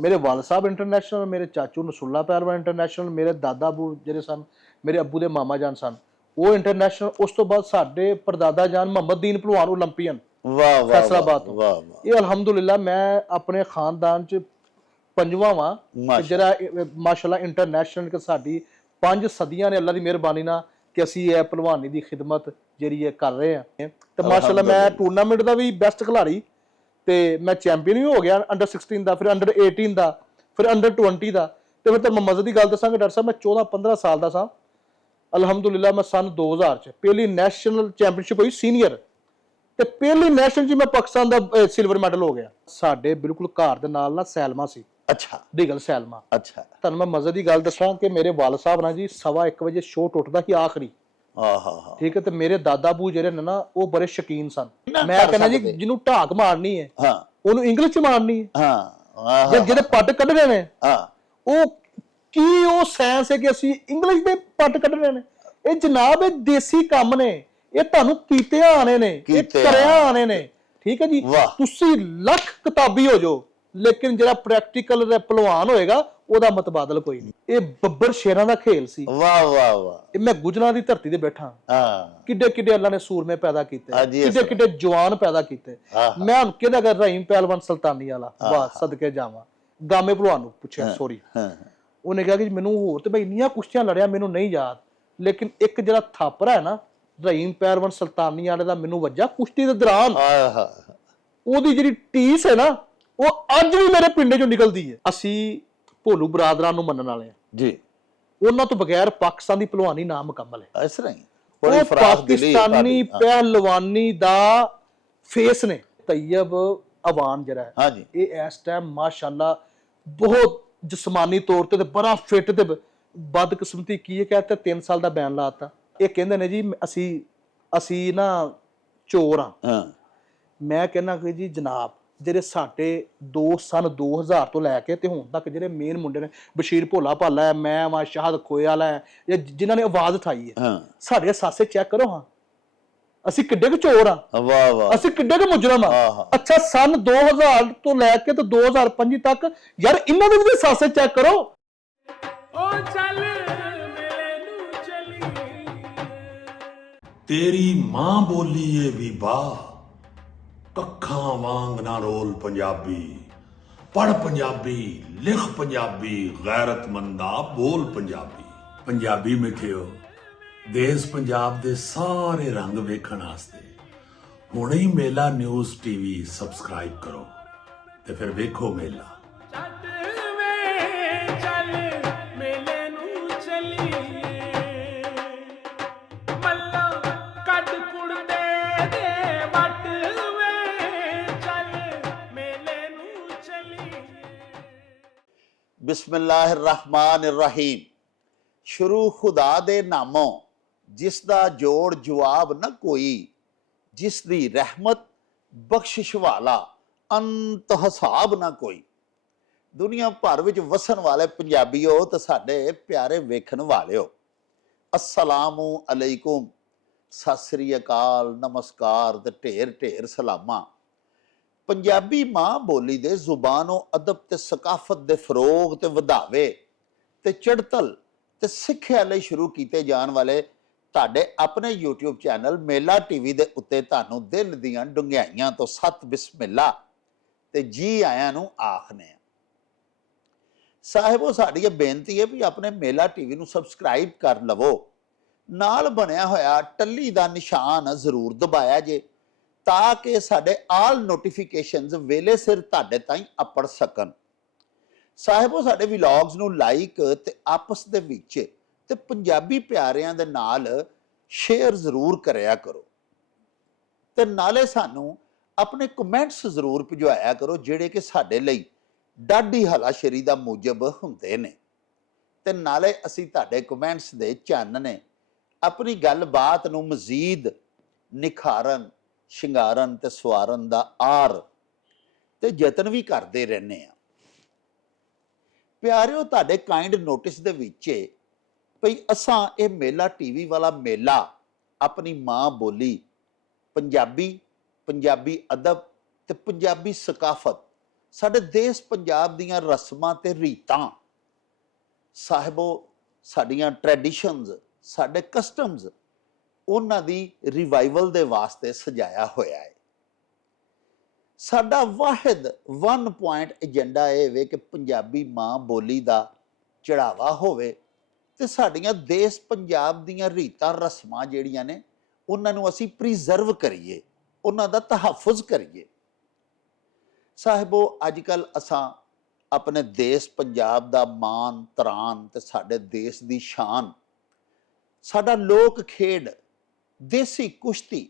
मेरे वाल साहब इंटरनेशनल, मेरे चाचू नसुल्ला पहलवान इंटरनेशनल, मेरे दादा अबू ਜਿਹੜੇ ਸਨ, ਮੇਰੇ ਅੱਬੂ ਦੇ ਮਾਮਾ ਜਾਨ ਸਨ, ਉਹ ਇੰਟਰਨੈਸ਼ਨਲ। ਉਸ ਤੋਂ ਬਾਅਦ ਸਾਡੇ ਪਰਦਾਦਾ ਜਾਨ ਮੁਹੰਮਦ ਦੀਨ ਭਲਵਾਨ ਓਲੰਪੀਅਨ ਵਾਹ ਵਾਹ ਫੈਸਲਾਬਾਦ ਤੋਂ। ਵਾਹ ਵਾਹ ਇਹ ਅਲਹਮਦੁਲਿਲਾ ਮੈਂ ਆਪਣੇ ਖਾਨਦਾਨ ਚ ਪੰਜਵਾਂ ਵਾਂ ਜਿਹੜਾ ਮਾਸ਼ਾਅੱਲਾ ਇੰਟਰਨੈਸ਼ਨਲ ਕਿ ਸਾਡੀ 5 ਸਦੀਆਂ ਨੇ ਅੱਲਾ ਦੀ ਮਿਹਰਬਾਨੀ ਨਾਲ ਕਿ ਅਸੀਂ ਇਹ ਭਲਵਾਨੀ ਦੀ ਖਿਦਮਤ ਜਿਹੜੀ ਇਹ ਕਰ ਰਹੇ ਹਾਂ। ਤੇ ਮਾਸ਼ਾਅੱਲਾ ਮੈਂ ਟੂਰਨਾਮੈਂਟ ਦਾ ਵੀ ਬੈਸਟ ਖਿਡਾਰੀ, ਤੇ ਮੈਂ ਚੈਂਪੀਅਨ ਵੀ ਹੋ ਗਿਆ ਅੰਡਰ 16 ਦਾ, ਫਿਰ ਅੰਡਰ 18 ਦਾ, ਫਿਰ ਅੰਡਰ 20 ਦਾ। ਤੇ ਫਿਰ ਤਾਂ ਮੈਂ ਮਜ਼ੇ ਦੀ ਗੱਲ ਦੱਸਾਂਗਾ ਡਾਕਟਰ ਸਾਹਿਬ, ਮੈਂ 14-15 ਸਾਲ ਦਾ ਸਾਂ ਅਲਹਮਦੁਲਿਲਾ। ਮੈਂ ਸਨ 2000 ਚ ਪਹਿਲੀ ਨੈਸ਼ਨਲ ਚੈਂਪੀਅਨਸ਼ਿਪ ਹੋਈ ਸੀਨੀਅਰ, ਤੇ ਪਹਿਲੀ ਨੈਸ਼ਨਲ ਚ ਮੈਂ ਪਾਕਿਸਤਾਨ ਦਾ ਸਿਲਵਰ ਮੈਡਲ ਹੋ ਗਿਆ। ਸਾਡੇ ਬਿਲਕੁਲ ਘਰ ਦੇ ਨਾਲ ਨਾ ਸੈਲਮਾ ਸੀ, ਅੱਛਾ ਡੀਗਲ ਸੈਲਮਾ। ਅੱਛਾ ਤੁਹਾਨੂੰ ਮੈਂ ਮਜ਼ੇ ਦੀ ਗੱਲ ਦੱਸਾਂ ਕਿ ਮੇਰੇ ਵਾਲ ਸਾਹਿਬ ਨਾਲ ਜੀ 1:15 ਵਜੇ ਸ਼ੋਅ ਟੁੱਟਦਾ ਸੀ ਆਖਰੀ, ਆਹਾ ਠੀਕ ਹੈ। ਤੇ ਮੇਰੇ ਦਾਦਾ ਬੂ ਜਿਹੜੇ ਨੇ ਨਾ ਉਹ ਬੜੇ ਸ਼ੌਕੀਨ ਸਨ। ਮੈਂ ਕਹਿੰਦਾ ਜੀ ਜਿਹਨੂੰ ਢਾਕ ਮਾਰਨੀ ਹੈ ਹਾਂ ਉਹਨੂੰ ਇੰਗਲਿਸ਼ ਚ ਮਾਰਨੀ ਹੈ। ਹਾਂ ਜਾਂ ਜਿਹੜੇ ਪੱਟ ਕੱਢਣੇ ਨੇ ਹਾਂ ਉਹ ਕੀ ਉਹ ਸਾਇੰਸ ਹੈ ਕਿ ਅਸੀਂ ਇੰਗਲਿਸ਼ ਦੇ ਪੱਟ ਕੱਢਣੇ ਨੇ? ਇਹ ਜਨਾਬ ਇਹ ਦੇਸੀ ਕੰਮ ਨੇ, ਇਹ ਤੁਹਾਨੂੰ ਕੀਤੇ ਆਣੇ ਨੇ, ਇਹ ਕਰਿਆ ਆਣੇ ਨੇ, ਠੀਕ ਹੈ ਜੀ। ਤੁਸੀਂ ਲੱਖ ਕਿਤਾਬੀ ਹੋ ਜਾਓ, ਲੇਕਿਨ ਜਿਹੜਾ ਪ੍ਰੈਕਟੀਕਲ ਪਹਿਲਵਾਨ ਹੋਏਗਾ ਉਹਦਾ ਮਤਬਾਦਲ ਕੋਈ ਨਹੀਂ। ਇਹ ਬੱਬਰ ਸ਼ੇਰਾਂ ਦਾ ਖੇਲ ਸੀ। ਵਾਹ ਵਾਹ ਵਾਹ। ਇਹ ਮੈਂ ਗੁਜਰਾਂ ਦੀ ਧਰਤੀ ਤੇ ਬੈਠਾ, ਕਿੱਡੇ ਕਿੱਡੇ ਅੱਲਾ ਨੇ ਸੂਰਮੇ ਪੈਦਾ ਕੀਤੇ, ਕਿੱਡੇ ਕਿੱਡੇ ਜਵਾਨ ਪੈਦਾ ਕੀਤੇ। ਮੈਂ ਹੁਣ ਕਿਹਦਾ ਕਰ ਰਹੀਮ ਪਹਿਲਵਾਨ ਸੁਲਤਾਨੀ ਵਾਲਾ ਵਾਹ ਸਦਕੇ ਜਾਵਾਂ, ਗਾਮੇ ਭਲਵਾਨ ਨੂੰ ਪੁੱਛਿਆ, ਸੋਰੀ, ਉਹਨੇ ਕਿਹਾ ਕਿ ਮੈਨੂੰ ਹੋਰ ਤੇ ਮੈਂ ਇੰਨੀਆਂ ਕੁਸ਼ਤੀਆਂ ਲੜਿਆ ਮੈਨੂੰ ਨਹੀਂ ਯਾਦ, ਲੇਕਿਨ ਇੱਕ ਜਿਹੜਾ ਥਾਪਰਾ ਹੈ ਨਾ ਰਹੀਮ ਪਹਿਲਵਾਨ ਸੁਲਤਾਨੀ ਵਾਲੇ ਦਾ ਮੈਨੂੰ ਵੱਜਾ ਕੁਸ਼ਤੀ ਦੇ ਦੌਰਾਨ, ਉਹਦੀ ਜਿਹੜੀ ਟੀਸ ਹੈ ਨਾ ਉਹ ਅੱਜ ਵੀ ਮੇਰੇ ਪਿੰਡੇ ਚੋਂ ਨਿਕਲਦੀ ਹੈ। ਅਸੀਂ ਭੋਲੂ ਬਰਾਦਰਾਂ ਨੂੰ ਮੰਨਣ ਵਾਲੇ ਹਾਂ ਜੀ, ਉਹਨਾਂ ਤੋਂ ਬਗੈਰ ਪਾਕਿਸਤਾਨ ਦੀ ਪਹਿਲਵਾਨੀ ਨਾ ਮੁਕੰਮਲ ਹੈ। ਇਸ ਤਰ੍ਹਾਂ ਹੀ ਉਹ ਪਾਕਿਸਤਾਨੀ ਪਹਿਲਵਾਨੀ ਦਾ ਫੇਸ ਨੇ। ਤੈयब ਅਵਾਨ ਜਿਹੜਾ ਹੈ ਇਹ ਇਸ ਟਾਈਮ ਮਾਸ਼ਾਅੱਲਾ ਬਹੁਤ ਜਿਸਮਾਨੀ ਤੌਰ ਤੇ ਬੜਾ ਫਿੱਟ ਤੇ ਬਦਕਿਸਮਤੀ ਕੀ ਹੈ ਕਹਿੰਦੇ 3 ਸਾਲ ਦਾ ਬੈਨ ਲਾਤਾ। ਇਹ ਕਹਿੰਦੇ ਨੇ ਜੀ ਅਸੀਂ ਨਾ ਚੋਰ ਹਾਂ। ਮੈਂ ਕਹਿੰਦਾ ਕਿ ਜੀ ਜਨਾਬ ਜਿਹੜੇ ਸਾਡੇ ਦੋਸਤ ਸਨ 2000 ਤੋਂ ਲੈ ਕੇ ਤੇ ਹੁਣ ਤੱਕ ਜਿਹੜੇ ਮੇਨ ਮੁੰਡੇ ਨੇ, ਬਸ਼ੀਰ ਭੋਲਾ ਭਾਲਾ ਹੈ, ਮੈਂ ਵਾਂ, ਸ਼ਾਹਦ ਖੋਏ ਵਾਲਾ ਹੈ, ਜਿਨ੍ਹਾਂ ਨੇ ਆਵਾਜ਼ ਉਠਾਈ ਹੈ, ਸਾਡੇ ਸਾਸੇ ਚੈੱਕ ਕਰੋ ਹਾਂ ਅਸੀਂ ਕਿੱਡੇ ਕੁ ਚੋਰ ਆ, ਅਸੀਂ ਕਿੱਡੇ ਕੁ ਮੁਜਰਮ ਆ। ਅੱਛਾ ਸਨ 2000 ਤੋਂ ਲੈ ਕੇ ਤੇ 2025 ਤੱਕ ਯਾਰ ਇਹਨਾਂ ਦੇ ਵੀ ਸਾਸੇ ਚੈੱਕ ਕਰੋ। तेरी मां बोली है भी बा कखा वांग ना रोल पंजाबी, पढ़ पंजाबी, लिख पंजाबी, गैरतमंदा बोल पंजाबी। पंजाबी मिठियो देश पंजाब दे सारे रंग वेखण वास्ते हुणे ही मेला न्यूज़ टीवी सबसक्राइब करो ते फिर वेखो मेला। बिस्मिल्लाहिर्रहमानिर्रहीम। शुरू खुदा दे नामों जिस दा जोड़ जवाब न कोई, जिस दी रहमत बख्शिश वाला अंत हिसाब ना कोई। दुनिया भर विच वसन वाले पंजाबीओ ते साडे प्यारे वेखण वालिओ, अस्सलामु अलैकुम, सत श्री अकाल, नमस्कार ते ढेर ढेर सलामा। पंजाबी मां बोली दे जुबानो अदब ते सकाफत दे फरोग ते वधावे ते चढ़तल ते सिੱਖਿਆ ਲਈ शुरू ਕੀਤੇ ਜਾਣ वाले ਤੁਹਾਡੇ ਆਪਣੇ YouTube ਚੈਨਲ ਮੇਲਾ ਟੀਵੀ ਦੇ ਉੱਤੇ ਤੁਹਾਨੂੰ ਦਿਲ ਦੀਆਂ ਡੁੰਗਿਆਈਆਂ ਤੋਂ ਸਤ ਬਿਸਮਿਲ੍ਲਾ ਤੇ ਜੀ ਆਇਆਂ ਨੂੰ ਆਖਨੇ ਆ। ਸਾਹਿਬੋ ਸਾਡੀ ਇਹ ਬੇਨਤੀ ਹੈ ਵੀ ਆਪਣੇ ਮੇਲਾ ਟੀਵੀ ਨੂੰ ਸਬਸਕ੍ਰਾਈਬ ਕਰ ਲਵੋ, ਨਾਲ ਬਣਿਆ ਹੋਇਆ ਟੱਲੀ ਦਾ ਨਿਸ਼ਾਨ ਜ਼ਰੂਰ ਦਬਾਇਆ ਜੇ ताकि साडे आल नोटिफिकेशनस वेले सिर तुहाडे ताईं अपड़ सकन। साहिबो साडे व्लॉग्स नूं लाइक ते आपस दे विच ते पंजाबी प्यारियां दे नाल शेयर जरूर करया करो ते नाले सानू अपने कमेंट्स जरूर भिजवाया करो जिहड़े कि साडे लई डाढी हलाशरी दा मूजब हुंदे ने ते नाले असीं तुहाडे कमेंट्स दे चानने अपनी गलबात नूं मजीद निखारन ਸ਼ਿੰਗਾਰਨ ਤੇ ਸਵਾਰਨ ਦਾ ਆਰ ਤੇ ਯਤਨ ਵੀ ਕਰਦੇ ਰਹਿੰਦੇ ਆ। ਪਿਆਰਿਓ ਤੁਹਾਡੇ ਕਾਈਂਡ ਨੋਟਿਸ ਦੇ ਵਿੱਚ ਭਈ ਅਸਾਂ ਇਹ ਮੇਲਾ ਟੀਵੀ ਵਾਲਾ ਮੇਲਾ ਆਪਣੀ ਮਾਂ ਬੋਲੀ ਪੰਜਾਬੀ, ਪੰਜਾਬੀ ਅਦਬ ਤੇ ਪੰਜਾਬੀ ਸਕਾਫਤ ਸਾਡੇ ਦੇਸ਼ ਪੰਜਾਬ ਦੀਆਂ ਰਸਮਾਂ ਤੇ ਰੀਤਾਂ, ਸਾਹਿਬੋ ਸਾਡੀਆਂ ਟ੍ਰੈਡੀਸ਼ਨਸ, ਸਾਡੇ ਕਸਟਮਸ, ਉਹਨਾਂ ਦੀ ਰਿਵਾਈਵਲ ਦੇ ਵਾਸਤੇ ਸਜਾਇਆ ਹੋਇਆ ਹੈ। ਸਾਡਾ ਵਾਹਿਦ 1 ਪੁਆਇੰਟ ਏਜੰਡਾ ਇਹ ਵੇ ਕਿ ਪੰਜਾਬੀ ਮਾਂ ਬੋਲੀ ਦਾ ਚੜਾਵਾ ਹੋਵੇ ਤੇ ਸਾਡੀਆਂ ਦੇਸ਼ ਪੰਜਾਬ ਦੀਆਂ ਰੀਤਾਂ ਰਸਮਾਂ ਜਿਹੜੀਆਂ ਨੇ ਉਹਨਾਂ ਨੂੰ ਅਸੀਂ ਪ੍ਰੀਜ਼ਰਵ ਕਰੀਏ, ਉਹਨਾਂ ਦਾ ਤਹੱਫੁਜ਼ ਕਰੀਏ। ਸਾਹਿਬੋ ਅੱਜ ਕੱਲ੍ਹ ਅਸਾਂ ਆਪਣੇ ਦੇਸ਼ ਪੰਜਾਬ ਦਾ ਮਾਨ ਤਰਾਨ ਤੇ ਸਾਡੇ ਦੇਸ਼ ਦੀ ਸ਼ਾਨ, ਸਾਡਾ ਲੋਕ ਖੇਡ ਦੇਸੀ ਕੁਸ਼ਤੀ,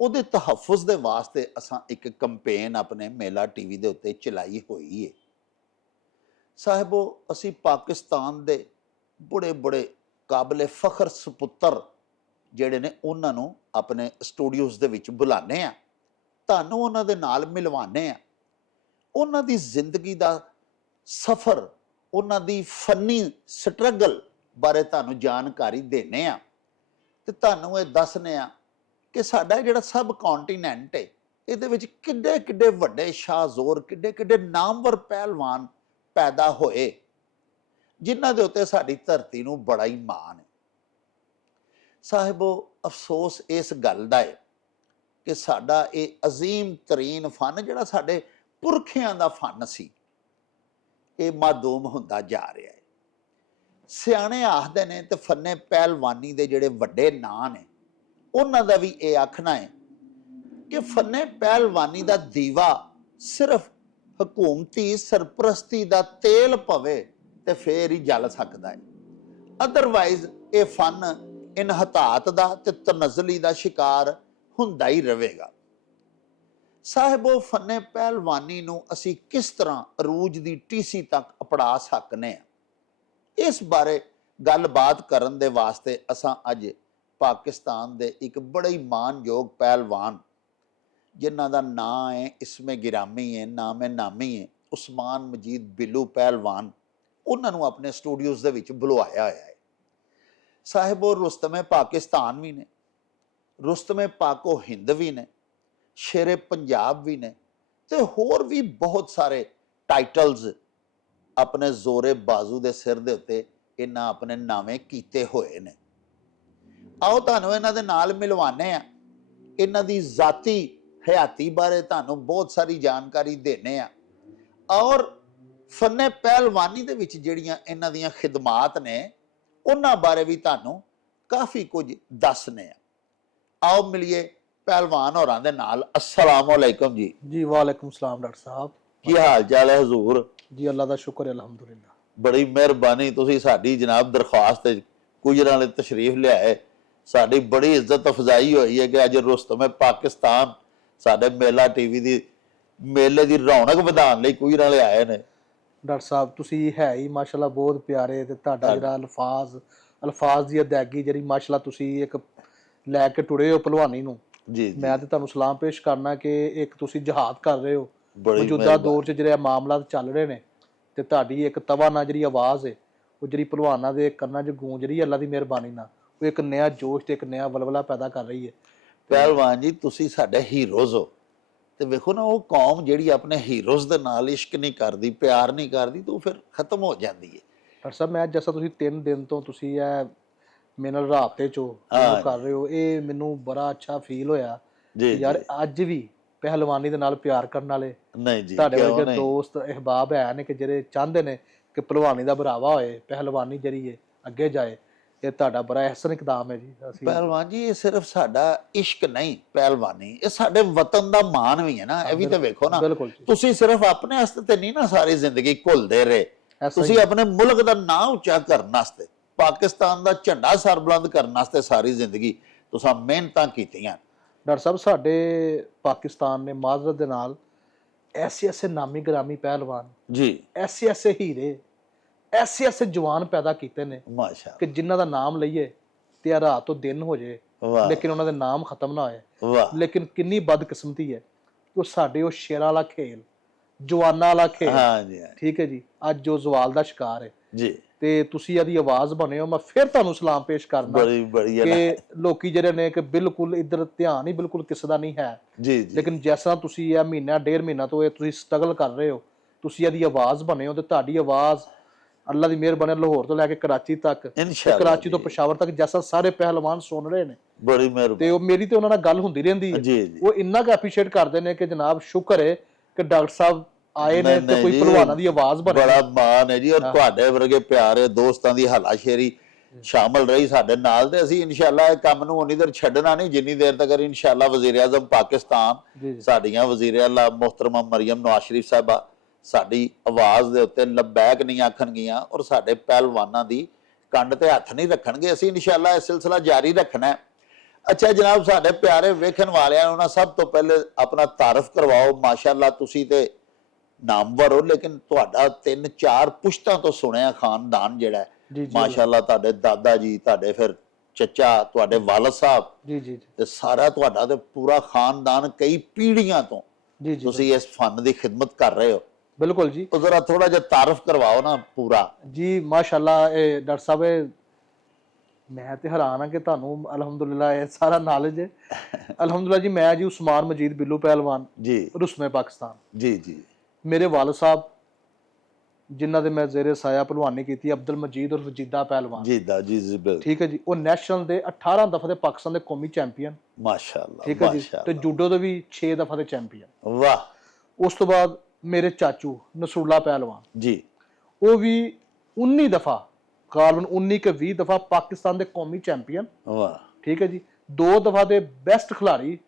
ਉਹਦੇ ਤਹੱਫੁਜ਼ ਦੇ ਵਾਸਤੇ ਅਸਾਂ ਇੱਕ ਕੰਪੇਨ ਆਪਣੇ ਮੇਲਾ ਟੀਵੀ ਦੇ ਉੱਤੇ ਚਲਾਈ ਹੋਈ ਹੈ। ਸਾਹਿਬੋ ਅਸੀਂ ਪਾਕਿਸਤਾਨ ਦੇ ਬੜੇ ਬੜੇ ਕਾਬਲੇ ਫਖਰ ਸਪੁੱਤਰ ਜਿਹੜੇ ਨੇ ਉਹਨਾਂ ਨੂੰ ਆਪਣੇ ਸਟੂਡੀਓਜ਼ ਦੇ ਵਿੱਚ ਬੁਲਾਉਂਦੇ ਆ, ਤੁਹਾਨੂੰ ਉਹਨਾਂ ਦੇ ਨਾਲ ਮਿਲਵਾਉਂਦੇ ਆ, ਉਹਨਾਂ ਦੀ ਜ਼ਿੰਦਗੀ ਦਾ ਸਫ਼ਰ, ਉਹਨਾਂ ਦੀ ਫਨੀ ਸਟਰਗਲ ਬਾਰੇ ਤੁਹਾਨੂੰ ਜਾਣਕਾਰੀ ਦੇਣੇ ਆ ਤੇ ਤੁਹਾਨੂੰ ਇਹ ਦੱਸਨੇ ਆ ਕਿ ਸਾਡਾ ਜਿਹੜਾ ਸਬ ਕੰਟੀਨੈਂਟ ਹੈ ਇਹਦੇ ਵਿੱਚ ਕਿੱਡੇ ਕਿੱਡੇ ਵੱਡੇ ਸ਼ਾਹਜ਼ੋਰ, ਕਿੱਡੇ ਕਿੱਡੇ ਨਾਮਵਰ ਪਹਿਲਵਾਨ ਪੈਦਾ ਹੋਏ ਜਿਨ੍ਹਾਂ ਦੇ ਉੱਤੇ ਸਾਡੀ ਧਰਤੀ ਨੂੰ ਬੜਾ ਹੀ ਮਾਣ ਹੈ। ਸਾਹਿਬੋ ਅਫਸੋਸ ਇਸ ਗੱਲ ਦਾ ਹੈ ਕਿ ਸਾਡਾ ਇਹ ਅਜ਼ੀਮ ਤਰੀਨ ਫਨ ਜਿਹੜਾ ਸਾਡੇ ਪੁਰਖਿਆਂ ਦਾ ਫਨ ਸੀ, ਇਹ ਮਾਦੂਮ ਹੁੰਦਾ ਜਾ ਰਿਹਾ ਹੈ। ਸਿਆਣੇ ਆਖਦੇ ਨੇ ਤੇ ਫੰਨੇ ਪਹਿਲਵਾਨੀ ਦੇ ਜਿਹੜੇ ਵੱਡੇ ਨਾਂ ਨੇ ਉਹਨਾਂ ਦਾ ਵੀ ਇਹ ਆਖਣਾ ਹੈ ਕਿ ਫੰਨੇ ਪਹਿਲਵਾਨੀ ਦਾ ਦੀਵਾ ਸਿਰਫ ਹਕੂਮਤੀ ਸਰਪ੍ਰਸਤੀ ਦਾ ਤੇਲ ਪਵੇ ਤੇ ਫੇਰ ਹੀ ਜਲ ਸਕਦਾ ਹੈ, ਅਦਰਵਾਈਜ਼ ਇਹ ਫਨ ਇਨਹਤਾਤ ਦਾ ਤੇ ਤਨਜ਼ਲੀ ਦਾ ਸ਼ਿਕਾਰ ਹੁੰਦਾ ਹੀ ਰਹੇਗਾ। ਸਾਹਿਬੋ ਫੰਨੇ ਪਹਿਲਵਾਨੀ ਨੂੰ ਅਸੀਂ ਕਿਸ ਤਰ੍ਹਾਂ ਅਰੂਜ ਦੀ ਟੀਸੀ ਤੱਕ ਅਪੜਾ ਸਕਨੇ ਆ, ਇਸ ਬਾਰੇ ਗੱਲਬਾਤ ਕਰਨ ਦੇ ਵਾਸਤੇ ਅਸਾਂ ਅੱਜ ਪਾਕਿਸਤਾਨ ਦੇ ਇੱਕ ਬੜੇ ਹੀ ਮਾਨਯੋਗ ਪਹਿਲਵਾਨ ਜਿਨ੍ਹਾਂ ਦਾ ਨਾਂ ਹੈ ਇਸਮੇ ਗਿਰਾਮੀ ਹੈ, ਨਾਮੇ ਨਾਮੀ ਹੈ, ਉਸਮਾਨ ਮਜੀਦ ਬਿੱਲੂ ਪਹਿਲਵਾਨ, ਉਹਨਾਂ ਨੂੰ ਆਪਣੇ ਸਟੂਡੀਓਜ਼ ਦੇ ਵਿੱਚ ਬੁਲਵਾਇਆ ਹੋਇਆ ਹੈ। ਸਾਹਿਬੋ ਰੁਸਤਮੇ ਪਾਕਿਸਤਾਨ ਵੀ ਨੇ, ਰੁਸਤਮੇ ਪਾਕੋ ਹਿੰਦ ਵੀ ਨੇ, ਸ਼ੇਰੇ ਪੰਜਾਬ ਵੀ ਨੇ ਤੇ ਹੋਰ ਵੀ ਬਹੁਤ ਸਾਰੇ ਟਾਈਟਲਸ ਆਪਣੇ ਜ਼ੋਰੇ ਬਾਜ਼ੂ ਦੇ ਸਿਰ ਦੇ ਉੱਤੇ ਇਹਨਾਂ ਆਪਣੇ ਨਾਵੇਂ ਕੀਤੇ ਹੋਏ ਨੇ। ਆਓ ਤੁਹਾਨੂੰ ਇਹਨਾਂ ਦੇ ਨਾਲ ਮਿਲਵਾਨੇ ਆ, ਇਹਨਾਂ ਦੀ ਜ਼ਾਤੀ ਹਯਾਤੀ ਬਾਰੇ ਤੁਹਾਨੂੰ ਬਹੁਤ ਸਾਰੀ ਜਾਣਕਾਰੀ ਦੇਣੇ ਆ ਔਰ ਫੰਨੇ ਪਹਿਲਵਾਨੀ ਦੇ ਵਿੱਚ ਜਿਹੜੀਆਂ ਇਹਨਾਂ ਦੀਆਂ ਖਿਦਮਾਤ ਨੇ ਉਹਨਾਂ ਬਾਰੇ ਵੀ ਤੁਹਾਨੂੰ ਕਾਫੀ ਕੁਝ ਦੱਸਨੇ ਆ। ਆਓ ਮਿਲੀਏ ਪਹਿਲਵਾਨ ਹੋਰਾਂ ਦੇ ਨਾਲ। अस्सलाम वालेकुम जी। जी वालेकुम सलाम डॉक्टर साहब, ਕੀ ਹਾਲ ਚਾਲ ਹੈ ਹਜ਼ੂਰ? जी अल्लाह ਦਾ ਸ਼ੁਕਰ ਹੈ ਅਲਹਮਦੁਲਿਲਾ। ਬੜੀ ਮਿਹਰਬਾਨੀ, ਤੁਸੀਂ ਸਾਡੀ ਜਨਾਬ ਦਰਖਾਸਤ ਤੇ ਗੁਜਰਾਂ ਵਾਲੇ ਤਸ਼ਰੀਫ ਲਿਆਏ, ਸਾਡੀ ਬੜੀ ਇੱਜ਼ਤ ਅਫਜ਼ਾਈ ਹੋਈ ਹੈ ਕਿ ਅੱਜ ਰੁਸਤਮ ਪਾਕਿਸਤਾਨ ਸਾਡੇ ਮੇਲਾ ਟੀਵੀ ਦੀ ਮੇਲੇ ਦੀ ਰੌਣਕ ਵਧਾਉਣ ਲਈ ਗੁਜਰਾਂ ਵਾਲੇ ਆਏ ਨੇ। ਡਾਕਟਰ ਸਾਹਿਬ ਤੁਸੀਂ ਹੈ ਹੀ ਮਾਸ਼ਾਅੱਲਾ ਬਹੁਤ ਪਿਆਰੇ ਤੇ ਤੁਹਾਡਾ ਜਿਹੜਾ ਅਲਫਾਜ਼ ਦੀ ਅਦਾਇਗੀ ਜਿਹੜੀ ਮਾਸ਼ਾਅੱਲਾ ਤੁਸੀਂ ਇੱਕ ਲੈ ਕੇ ਟੁਰੇ ਹੋ ਪਹਿਲਵਾਨੀ ਨੂੰ। ਜੀ ਮੈਂ ਤੇ ਤੁਹਾਨੂੰ ਸਲਾਮ ਪੇਸ਼ ਕਰਨਾ ਕਿ ਇੱਕ ਤੁਸੀਂ ਜਹਾਦ ਕਰ ਰਹੇ ਹੋ ਬੜੀ ਮੌਜੂਦਾ ਦੌਰ 'ਚ ਜਿਹੜੇ ਮਾਮਲਾ ਚੱਲ ਰਹੇ ਨੇ ਤੇ ਤੁਹਾਡੀ ਇੱਕ ਤਵਾਨਾ ਜਿਹੜੀ ਆਵਾਜ਼ ਹੈ ਉਹ ਜਿਹੜੀ ਪਹਿਲਵਾਨਾਂ ਦੇ ਕੰਨਾਂ 'ਚ ਗੂੰਜ ਰਹੀ ਹੈ ਅੱਲਾ ਦੀ ਮਿਹਰਬਾਨੀ ਨਾਲ, ਉਹ ਇੱਕ ਨया ਜੋਸ਼ ਤੇ ਇੱਕ ਨया ਵਲਵਲਾ ਪੈਦਾ ਕਰ ਰਹੀ ਹੈ। ਪਹਿਲਵਾਨ ਜੀ ਤੁਸੀਂ ਸਾਡੇ ਹੀਰੋਜ਼ ਹੋ ਤੇ ਵੇਖੋ ਨਾ, ਉਹ ਕੌਮ ਜਿਹੜੀ ਆਪਣੇ ਹੀਰੋਜ਼ ਦੇ ਨਾਲ ਇਸ਼ਕ ਨਹੀਂ ਕਰਦੀ, ਪਿਆਰ ਨਹੀਂ ਕਰਦੀ, ਤਾਂ ਉਹ ਫਿਰ ਖਤਮ ਹੋ ਜਾਂਦੀ ਹੈ। ਡਾਕਟਰ ਸਾਹਿਬ ਮੈਂ ਜਿਸ ਤੁਸੀਂ 3 ਦਿਨ ਤੋਂ ਤੁਸੀਂ ਇਹ ਮੇਰੇ ਨਾਲ ਰਾਬਤੇ 'ਚੋਂ ਕਰ ਰਹੇ ਹੋ, ਇਹ ਮੈਨੂੰ ਬੜਾ ਅੱਛਾ ਫੀਲ ਹੋਇਆ ਯਾਰ। ਅੱਜ ਵੀ ਪਹਿਲਵਾਨੀ ਦੇ ਨਾਲ ਪਿਆਰ ਕਰਨ ਵਾਲੇ ਨਹੀਂ ਜੀ ਤੁਹਾਡੇ ਵਰਗੇ ਦੋਸਤ ਅਹਿਬਾਬ ਹੈ ਨੇ ਕਿ ਜਿਹੜੇ ਚਾਹੁੰਦੇ ਨੇ ਕਿ ਪਹਿਲਵਾਨੀ ਦਾ ਬਰਾਵਾ ਹੋਏ, ਪਹਿਲਵਾਨੀ ਜਿਹੜੀ ਹੈ ਅੱਗੇ ਜਾਏ, ਇਹ ਤੁਹਾਡਾ ਬੜਾ ਅਹਿਸਨ ਇਕਦਾਮ ਹੈ ਜੀ। ਪਹਿਲਵਾਨ ਜੀ ਇਹ ਸਿਰਫ ਸਾਡਾ ਇਸ਼ਕ ਨਹੀਂ, ਪਹਿਲਵਾਨੀ ਇਹ ਸਾਡੇ ਵਤਨ ਦਾ ਮਾਣ ਵੀ ਹੈ ਨਾ, ਇਹ ਵੀ ਤਾਂ ਵੇਖੋ ਨਾ। ਤੁਸੀਂ ਸਿਰਫ ਆਪਣੇ ਵਾਸਤੇ ਤੇ ਨਹੀਂ ਨਾ ਸਾਰੀ ਜ਼ਿੰਦਗੀ ਘੁਲਦੇ ਰਹੇ, ਤੁਸੀਂ ਆਪਣੇ ਮੁਲਕ ਦਾ ਨਾਂ ਉੱਚਾ ਕਰਨ ਵਾਸਤੇ, ਪਾਕਿਸਤਾਨ ਦਾ ਝੰਡਾ ਸਰਬੁਲੰਦ ਕਰਨ ਵਾਸਤੇ ਸਾਰੀ ਜ਼ਿੰਦਗੀ ਤੁਸੀਂ ਮਿਹਨਤਾਂ ਕੀਤੀਆਂ। ਡਾਕਟਰ ਸਾਹਿਬ ਸਾਡੇ ਪਾਕਿਸਤਾਨ ਨੇ ਮਾਜ਼ਰਤ ਦੇ ਨਾਲ ਐਸੇ ਨਾਮੀ ਗ੍ਰਾਮੀ ਪਹਿਲਵਾਨ ਜੀ, ਐਸੇ ਹੀਰੇ, ਐਸੇ ਜਵਾਨ ਪੈਦਾ ਕੀਤੇ ਨੇ ਮਾਸ਼ਾਅੱਲਾ, ਕਿ ਜਿਨ੍ਹਾਂ ਦਾ ਨਾਮ ਲਈਏ ਤੇ ਆ ਰਾਤ ਤੋਂ ਦਿਨ ਹੋ ਜਾਏ ਲੇਕਿਨ ਉਹਨਾਂ ਦੇ ਨਾਮ ਖਤਮ ਨਾ ਹੋਏ। ਲੇਕਿਨ ਕਿੰਨੀ ਬਦਕਿਸਮਤੀ ਹੈ ਕਿ ਉਹ ਸਾਡੇ ਉਹ ਸ਼ੇਰਾਂ ਵਾਲਾ ਖੇਲ, ਜਵਾਨਾਂ ਵਾਲਾ ਖੇਲ, ਠੀਕ ਹੈ ਜੀ, ਅੱਜ ਜੋ ਜ਼ਵਾਲ ਦਾ ਸ਼ਿਕਾਰ ਹੈ ਜੀ। ਤੇ ਤੁਸੀਂ ਇਹਦੀ ਆਵਾਜ਼ ਬਣੇ ਹੋ। ਮੈਂ ਫਿਰ ਤੁਹਾਨੂੰ ਸਲਾਮ ਪੇਸ਼ ਕਰਨਾ ਕਿ ਲੋਕੀ ਜਿਹੜੇ ਨੇ ਕਿ ਬਿਲਕੁਲ ਇੱਧਰ ਧਿਆਨ ਹੀ ਬਿਲਕੁਲ ਕਿਸੇ ਦਾ ਨਹੀਂ ਹੈ ਜੀ, ਲੇਕਿਨ ਜਿਸ ਤਰ੍ਹਾਂ ਤੁਸੀਂ ਇਹ ਮਹੀਨਾ 1.5 ਮਹੀਨਾ ਤੋਂ ਇਹ ਤੁਸੀਂ ਸਟਰਗਲ ਕਰ ਰਹੇ ਹੋ ਤੁਸੀਂ ਇਹਦੀ ਆਵਾਜ਼ ਬਣੇ ਹੋ ਤੇ ਤੁਹਾਡੀ ਆਵਾਜ਼ ਅੱਲਾ ਦੀ ਮਿਹਰਬਾਨੀ ਲਾਹੌਰ ਤੋਂ ਲੈ ਕੇ ਕਰਾਚੀ ਤੱਕ, ਕਰਾਚੀ ਤੋਂ ਪਸ਼ਾਵਰ ਤੱਕ ਜੈਸਾ ਸਾਰੇ ਪਹਿਲਵਾਨ ਸੁਣ ਰਹੇ ਨੇ, ਬੜੀ ਮਿਹਰਬਾਨੀ। ਤੇ ਉਹ ਮੇਰੀ ਤੇ ਉਹਨਾਂ ਨਾਲ ਗੱਲ ਹੁੰਦੀ ਰਹਿੰਦੀ ਹੈ, ਉਹ ਇੰਨਾ ਕੁ ਐਪਰੀਸ਼ੀਏਟ ਕਰਦੇ ਨੇ ਕਿ ਜਨਾਬ ਸ਼ੁਕਰ ਹੈ ਕਿ ਡਾਕਟਰ ਸਾਹਿਬ ਆਏ ਨੇ ਤੇ ਕੋਈ ਪਹਿਲਵਾਨਾਂ ਦੀ ਆਵਾਜ਼ ਬਣੇ। ਬੜਾ ਮਾਣ ਹੈ ਜੀ, ਔਰ ਤੁਹਾਡੇ ਵਰਗੇ ਪਿਆਰੇ ਦੋਸਤਾਂ ਦੀ ਹਲਾਸ਼ੇਰੀ ਸ਼ਾਮਲ ਰਹੀ ਸਾਡੇ ਨਾਲ, ਤੇ ਅਸੀਂ ਇਨਸ਼ਾਅੱਲਾ ਇਹ ਕੰਮ ਨੂੰ ਉਨੀ ਦੇਰ ਛੱਡਣਾ ਨਹੀਂ ਜਿੰਨੀ ਦੇਰ ਤੱਕ ਇਨਸ਼ਾਅੱਲਾ ਵਜ਼ੀਰ ਆਜ਼ਮ ਪਾਕਿਸਤਾਨ, ਸਾਡੀਆਂ ਵਜ਼ੀਰ ਆਲਾ ਮੁਹਤਰਮਾ ਮਰੀਮ ਨਵਾਜ਼ ਸ਼ਰੀਫ ਸਾਹਿਬਾ ਸਾਡੀ ਆਵਾਜ਼ ਦੇ ਉੱਤੇ ਲਬੈਕ ਨਹੀਂ ਆਖਣਗੀਆਂ ਔਰ ਸਾਡੇ ਪਹਿਲਵਾਨਾਂ ਦੀ ਕੰਡ ਤੇ ਹੱਥ ਨਹੀਂ ਰੱਖਣਗੇ, ਅਸੀਂ ਇਨਸ਼ਾਅੱਲਾ ਇਹ ਸਿਲਸਿਲਾ ਜਾਰੀ ਰੱਖਣਾ। ਅੱਛਾ ਜਨਾਬ, ਸਾਡੇ ਪਿਆਰੇ ਵੇਖਣ ਵਾਲਿਆਂ ਨੂੰ ਨਾ ਸਭ ਤੋਂ ਪਹਿਲੇ ਆਪਣਾ ਤਾਰਫ ਕਰਵਾਓ। ਮਾਸ਼ਾਅੱਲਾ ਤੁਸੀਂ ਤੇ ਨਾਮਵਰ ਹੋ, ਲੇਕਿਨ ਤੁਹਾਡਾ 3-4 ਪੁਸ਼ਤਾਂ ਤੋਂ ਸੁਣਿਆ ਖਾਨਦਾਨ ਜਿਹੜਾ ਮਾਸ਼ਾਅੱਲਾ, ਤੁਹਾਡੇ ਦਾਦਾ ਜੀ, ਤੁਹਾਡੇ ਫਿਰ ਚੱਚਾ, ਤੁਹਾਡੇ ਵਾਲਦ ਸਾਹਿਬ, ਤੇ ਸਾਰਾ ਤੁਹਾਡਾ ਤੇ ਪੂਰਾ ਖਾਨਦਾਨ ਕਈ ਪੀੜ੍ਹੀਆਂ ਤੋਂ ਤੁਸੀਂ ਇਸ ਫਨ ਦੀ ਖਿਦਮਤ ਕਰ ਰਹੇ ਹੋ। ਬਿਲਕੁਲ ਜੀ, ਜ਼ਰਾ ਥੋੜਾ ਜਿਹਾ ਤਾਰਫ ਕਰਵਾਓ ਨਾ ਪੂਰਾ। ਜੀ ਮਾਸ਼ਾਅੱਲਾ, ਇਹ ਡਾਕਟਰ ਸਾਹਿਬ ਮੈਂ ਤੇ ਹੈਰਾਨ ਹਾਂ ਕਿ ਤੁਹਾਨੂੰ ਅਲਹਮਦੁਲਿਲਾ ਇਹ ਸਾਰਾ ਨੌਲੇਜ ਹੈ। ਅਲਹਮਦੁਲਿਲਾ ਜੀ, ਮੈਂ ਜੀ ਉਸਮਾਨ ਮਜੀਦ ਬਿੱਲੂ ਪਹਿਲਵਾਨ ਜੀ, ਰੁਸਮੇ ਪਾਕਿਸਤਾਨ ਜੀ, ਮੇਰੇ ਵਾਲਦ ਸਾਹਿਬ ਜਿਨ੍ਹਾਂ ਦੇ ਮੈਂ ਜ਼ੇਰੇ ਸਾਇਆ ਪਹਿਲਵਾਨੀ ਕੀਤੀ, ਅਬਦੁਲ ਮਜੀਦ ਔਰ ਵਜੀਦਾ ਪਹਿਲਵਾਨ ਜੀ, ਠੀਕ ਹੈ ਜੀ, ਉਹ ਨੈਸ਼ਨਲ ਦੇ 18 ਦਫਾ ਦੇ ਪਾਕਿਸਤਾਨ ਦੇ ਕੌਮੀ ਚੈਂਪੀਅਨ ਮਾਸ਼ਾਅੱਲਾ, ਠੀਕ ਹੈ ਜੀ, ਤੇ ਜੂਡੋ ਦੇ ਵੀ 6 ਦਫਾ ਦੇ ਚੈਂਪੀਅਨ। ਵਾਹ। ਉਸ ਤੋਂ ਬਾਅਦ ਮੇਰੇ ਚਾਚੂ ਨਸਰੁੱਲਾ ਪਹਿਲਵਾਨ ਜੀ, ਉਹ ਵੀ 19 ਦਫਾ, ਕਾਰਬਨ 19 ਕੇ 20 ਦਫਾ ਪਾਕਿਸਤਾਨ ਦੇ ਕੌਮੀ ਚੈਂਪੀਅਨ। ਵਾਹ, ਠੀਕ ਹੈ ਜੀ, 2 ਦਫਾ ਦੇ ਬੈਸਟ ਖਿਲਾੜੀ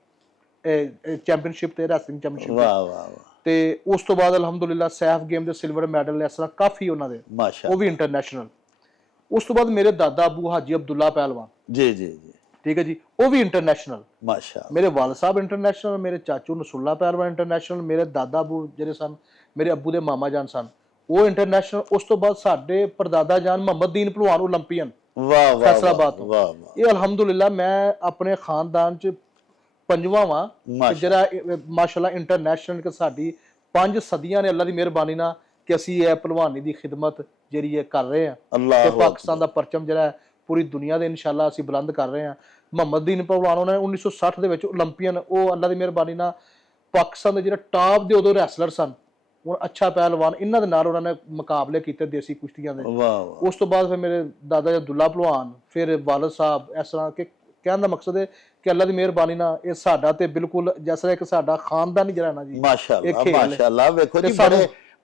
ਚੈਂਪੀਅਨਸ਼ਿਪ ਤੇ, ਰੈਸਲਿੰਗ ਚੈਂਪੀਅਨਸ਼ਿਪ। ਵਾਹ ਵਾਹ। ਤੇ ਉਸ ਤੋਂ ਬਾਅਦ ਅਲਹਮਦੁਲਿਲਾ ਸੈਫ ਗੇਮ ਦੇ ਸਿਲਵਰ ਮੈਡਲ ਇਸ ਤਰ੍ਹਾਂ ਕਾਫੀ ਉਹਨਾਂ ਦੇ, ਉਹ ਵੀ ਇੰਟਰਨੈਸ਼ਨਲ। ਉਸ ਤੋਂ ਬਾਅਦ ਮੇਰੇ ਦਾਦਾ ਅਬੂ ਹਾਜੀ ਅਬਦੁੱਲਾ ਪਹਿਲਵਾਨ ਜੀ, ਠੀਕ ਹੈ ਜੀ, ਉਹ ਵੀ ਇੰਟਰਨੈਸ਼ਨਲ ਮਾਸ਼ਾਅੱਲਾ। ਮੇਰੇ ਵਾਲਦ ਸਾਹਿਬ ਇੰਟਰਨੈਸ਼ਨਲ, ਮੇਰੇ ਚਾਚੂ ਨਸਰੁੱਲਾ ਪਹਿਲਵਾਨ ਇੰਟਰਨੈਸ਼ਨਲ, ਮੇਰੇ ਦਾਦਾ ਅਬੂ ਜਿਹੜੇ ਸਨ, ਮੇਰੇ ਅੱਬੂ ਦੇ ਮਾਮਾ ਜਾਨ ਸਨ, ਉਹ ਇੰਟਰਨੈਸ਼ਨਲ। ਉਸ ਤੋਂ ਬਾਅਦ ਸਾਡੇ ਪਰਦਾਦਾ ਜਾਨ ਮੁਹੰਮਦ ਦੀਨ ਪਹਿਲਵਾਨ ਓਲੰਪੀਅਨ ਫੈਸਲਾਬਾਦ ਤੋਂ। ਇਹ ਅਲਹਮਦੁਲਿਲਾ ਮੈਂ ਆਪਣੇ ਖਾਨਦਾਨ ਚ ਪੰਜਵਾਂ ਵਾਂ ਜਿਹੜਾ ਮਾਸ਼ਾਅੱਲਾ ਇੰਟਰਨੈਸ਼ਨਲ, ਕਿ ਸਾਡੀ 5 ਸਦੀਆਂ ਨੇ ਅੱਲਾ ਦੀ ਮਿਹਰਬਾਨੀ ਨਾਲ ਕਿ ਅਸੀਂ ਇਹ ਪਹਿਲਵਾਨੀ ਦੀ ਖਿਦਮਤ ਜਿਹੜੀ ਇਹ ਕਰ ਰਹੇ ਹਾਂ, ਤੇ ਪਾਕਿਸਤਾਨ ਦਾ ਪਰਚਮ ਜਿਹੜਾ ਪੂਰੀ ਦੁਨੀਆ ਦੇ ਇਨਸ਼ਾਅੱਲਾ ਅਸੀਂ ਬੁਲੰਦ ਕਰ ਰਹੇ ਹਾਂ। ਮੁਹੰਮਦ ਦੀਨ ਪਹਿਲਵਾਨ ਉਹਨਾਂ ਨੇ 1960 ਦੇ ਵਿੱਚ ਓਲੰਪੀਅਨ, ਉਹ ਅੱਲਾ ਦੀ ਮਿਹਰਬਾਨੀ ਨਾਲ ਪਾਕਿਸਤਾਨ ਦੇ ਜਿਹੜਾ ਟਾਪ ਦੇ ਉਦੋਂ ਰੈਸਲਰ ਸਨ, ਉਹ ਅੱਛਾ ਪਹਿਲਵਾਨ, ਇਹਨਾਂ ਦੇ ਨਾਲ ਉਹਨਾਂ ਨੇ ਮੁਕਾਬਲੇ ਕੀਤੇ ਦੇਸੀ ਕੁਸ਼ਤੀਆਂ ਦੇ। ਉਸ ਤੋਂ ਬਾਅਦ ਫਿਰ ਮੇਰੇ ਦਾਦਾ ਅਬਦੁੱਲਾ ਪਹਿਲਵਾਨ, ਫਿਰ ਵਾਲਦ ਸਾਹਿਬ। ਇਸ ਤਰ੍ਹਾਂ ਕਿ ਕਹਿਣ ਦਾ ਮਕਸਦ ਹੈ ਕਿ ਅੱਲਾ ਦੀ ਮਿਹਰਬਾਨੀ ਨਾਲ ਇਹ ਸਾਡਾ ਤੇ ਬਿਲਕੁਲ ਜਿਸ ਤਰ੍ਹਾਂ ਇੱਕ ਸਾਡਾ ਖਾਨਦਾਨ ਹੀ ਜਿਹੜਾ ਨਾ ਜੀ ਮਾਸ਼ਾਅੱਲਾ ਮਾਸ਼ਾਅੱਲਾ। ਵੇਖੋ ਜੀ,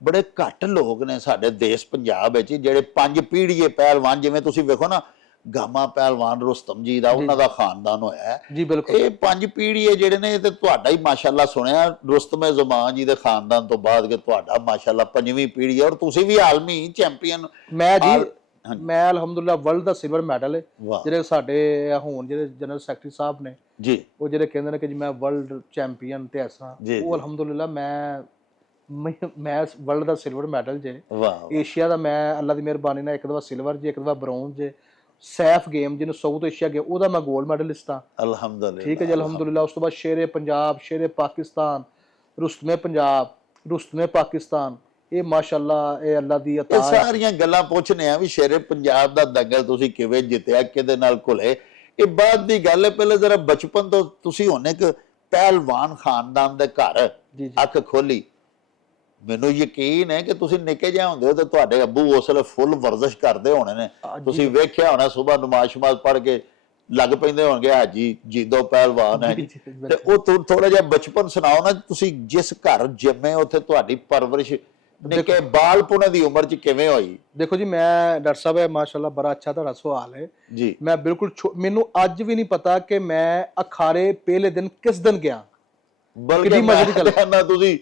ਬੜੇ ਘੱਟ ਲੋਕ ਨੇ ਸਾਡੇ ਦੇਸ਼ ਪੰਜਾਬ ਵਿੱਚ ਜਿਹੜੇ 5 ਪੀੜ੍ਹੀਏ ਪਹਿਲਵਾਨ, ਜਿਵੇਂ ਤੁਸੀਂ ਵੇਖੋ ਨਾ ਗਾਮਾ ਪਹਿਲਵਾਨ ਰੁਸਤਮ ਜੀ ਦਾ, ਉਹਨਾਂ ਦਾ ਖਾਨਦਾਨ ਹੋਇਆ ਜੀ। ਬਿਲਕੁਲ, ਇਹ 5 ਪੀੜ੍ਹੀਏ ਜਿਹੜੇ ਨੇ ਤੇ ਤੁਹਾਡਾ ਹੀ ਮਾਸ਼ਾਅੱਲਾ ਸੁਣਿਆ ਰੁਸਤਮ ਜ਼ਮਾਨ ਜੀ ਦੇ ਖਾਨਦਾਨ ਤੋਂ ਬਾਅਦ ਕਿ ਤੁਹਾਡਾ ਮਾਸ਼ਾਅੱਲਾ 5ਵੀਂ ਪੀੜ੍ਹੀ ਹੈ, ਔਰ ਤੁਸੀਂ ਵੀ ਆਲਮੀ ਚੈਂਪੀਅਨ। ਮੈਂ ਜੀ, ਮੈਂ ਅਲਹਮਦੁਲਿਲਾ ਵਰਲਡ ਦਾ ਸਿਲਵਰ ਮੈਡਲ ਹੈ, ਜਿਹੜੇ ਸਾਡੇ ਹੁਣ ਜਿਹੜੇ ਜਨਰਲ ਸੈਕਟਰੀ ਸਾਹਿਬ ਨੇ ਜੀ, ਉਹ ਜਿਹੜੇ ਕਹਿੰਦੇ ਨੇ ਕਿ ਜੀ ਮੈਂ ਵਰਲਡ ਚੈਂਪੀਅਨ ਤੇ ਇਸ ਤਰ੍ਹਾਂ, ਉਹ ਅਲਹਮਦੁਲਿਲਾ ਮੈਂ ਵਰਲਡ ਦਾ ਸਿਲਵਰ ਮੈਡਲ ਜੇ। ਏਸ਼ੀਆ ਦਾ ਮੈਂ ਅੱਲਾ ਦੀ ਮਿਹਰਬਾਨੀ ਨਾਲ 1 ਦਫਾ ਸਿਲਵਰ ਜੇ, 1 ਦਫਾ ਬ੍ਰੌਂਜ਼ ਜੇ। ਸੈਫ ਗੇਮ ਜਿਹਨੂੰ ਸਾਊਥ ਏਸ਼ੀਆ ਗਿਆ, ਉਹਦਾ ਮੈਂ ਗੋਲਡ ਮੈਡਲਿਸਟ ਹਾਂ ਅਲਹਮਦੁਲਿਲਾ, ਠੀਕ ਹੈ ਜੀ ਅਲਹਮਦੁਲਿਲਾ। ਉਸ ਤੋਂ ਬਾਅਦ ਸ਼ੇਰੇ ਪੰਜਾਬ, ਸ਼ੇਰੇ ਪਾਕਿਸਤਾਨ, ਰੁਸਤਮੇ ਪੰਜਾਬ, ਰੁਸਤਮੇ ਪਾਕਿਸਤਾਨ। ਇਹ ਮਾਸ਼ਾਅੱਲਾ ਇਹ ਅੱਲਾ ਦੀ ਅਤਾ। ਸਾਰੀਆਂ ਗੱਲਾਂ ਪੁੱਛਨੇ ਆ ਵੀ ਸ਼ੇਰੇ ਪੰਜਾਬ ਦਾ ਦੰਗਲ ਤੁਸੀਂ ਕਿਵੇਂ ਜਿੱਤਿਆ, ਕਿਹਦੇ ਨਾਲ ਘੁਲੇ, ਇਹ ਬਾਅਦ ਦੀ ਗੱਲ ਹੈ। ਪਹਿਲੇ ਜ਼ਰਾ ਬਚਪਨ ਤੋਂ ਤੁਸੀਂ ਹੁਣ ਇੱਕ ਪਹਿਲਵਾਨ ਖਾਨਦਾਨ ਦੇ ਘਰ ਅੱਖ ਖੋਲੀ। ਮੈਨੂੰ ਯਕੀਨ ਹੈ ਕਿ ਤੁਸੀਂ ਨਿੱਕੇ ਜਿਹੇ ਹੁੰਦੇ ਹੋ ਤੇ ਤੁਹਾਡੇ ਅੱਬੂ ਉਸ ਵੇਲੇ ਫੁੱਲ ਵਰਜ਼ਿਸ਼ ਕਰਦੇ ਹੋਣੇ ਨੇ, ਤੁਸੀਂ ਵੇਖਿਆ ਹੋਣਾ ਸੁਬਾਹ ਨਮਾਜ਼ ਸ਼ਮਾਜ਼ ਪੜ੍ਹ ਕੇ ਲੱਗ ਪੈਂਦੇ ਹੋਣਗੇ ਹਾਜੀ ਜੀਦੋ ਪਹਿਲਵਾਨ ਹੈ ਜੀ। ਤੇ ਉਹ ਥੋੜਾ ਜਿਹਾ ਬਚਪਨ ਸੁਣਾਓ ਨਾ, ਤੁਸੀਂ ਜਿਸ ਘਰ ਜੰਮੇ ਉੱਥੇ ਤੁਹਾਡੀ ਪਰਵਰਿਸ਼ ਨਿੱਕੇ ਬਾਲਪੁਣੇ ਦੀ ਉਮਰ ਚ ਕਿਵੇਂ ਹੋਈ? ਦੇਖੋ ਜੀ, ਮੈਂ ਡਾਕਟਰ ਸਾਹਿਬ ਮਾਸ਼ਾਅੱਲਾ ਬੜਾ ਅੱਛਾ ਤੁਹਾਡਾ ਸਵਾਲ ਹੈ ਜੀ। ਮੈਂ ਬਿਲਕੁਲ ਮੈਨੂੰ ਅੱਜ ਵੀ ਨਹੀਂ ਪਤਾ ਕਿ ਮੈਂ ਅਖਾੜੇ ਪਹਿਲੇ ਦਿਨ ਕਿਸ ਦਿਨ ਗਿਆ, ਬਲਕਿ ਤੁਸੀਂ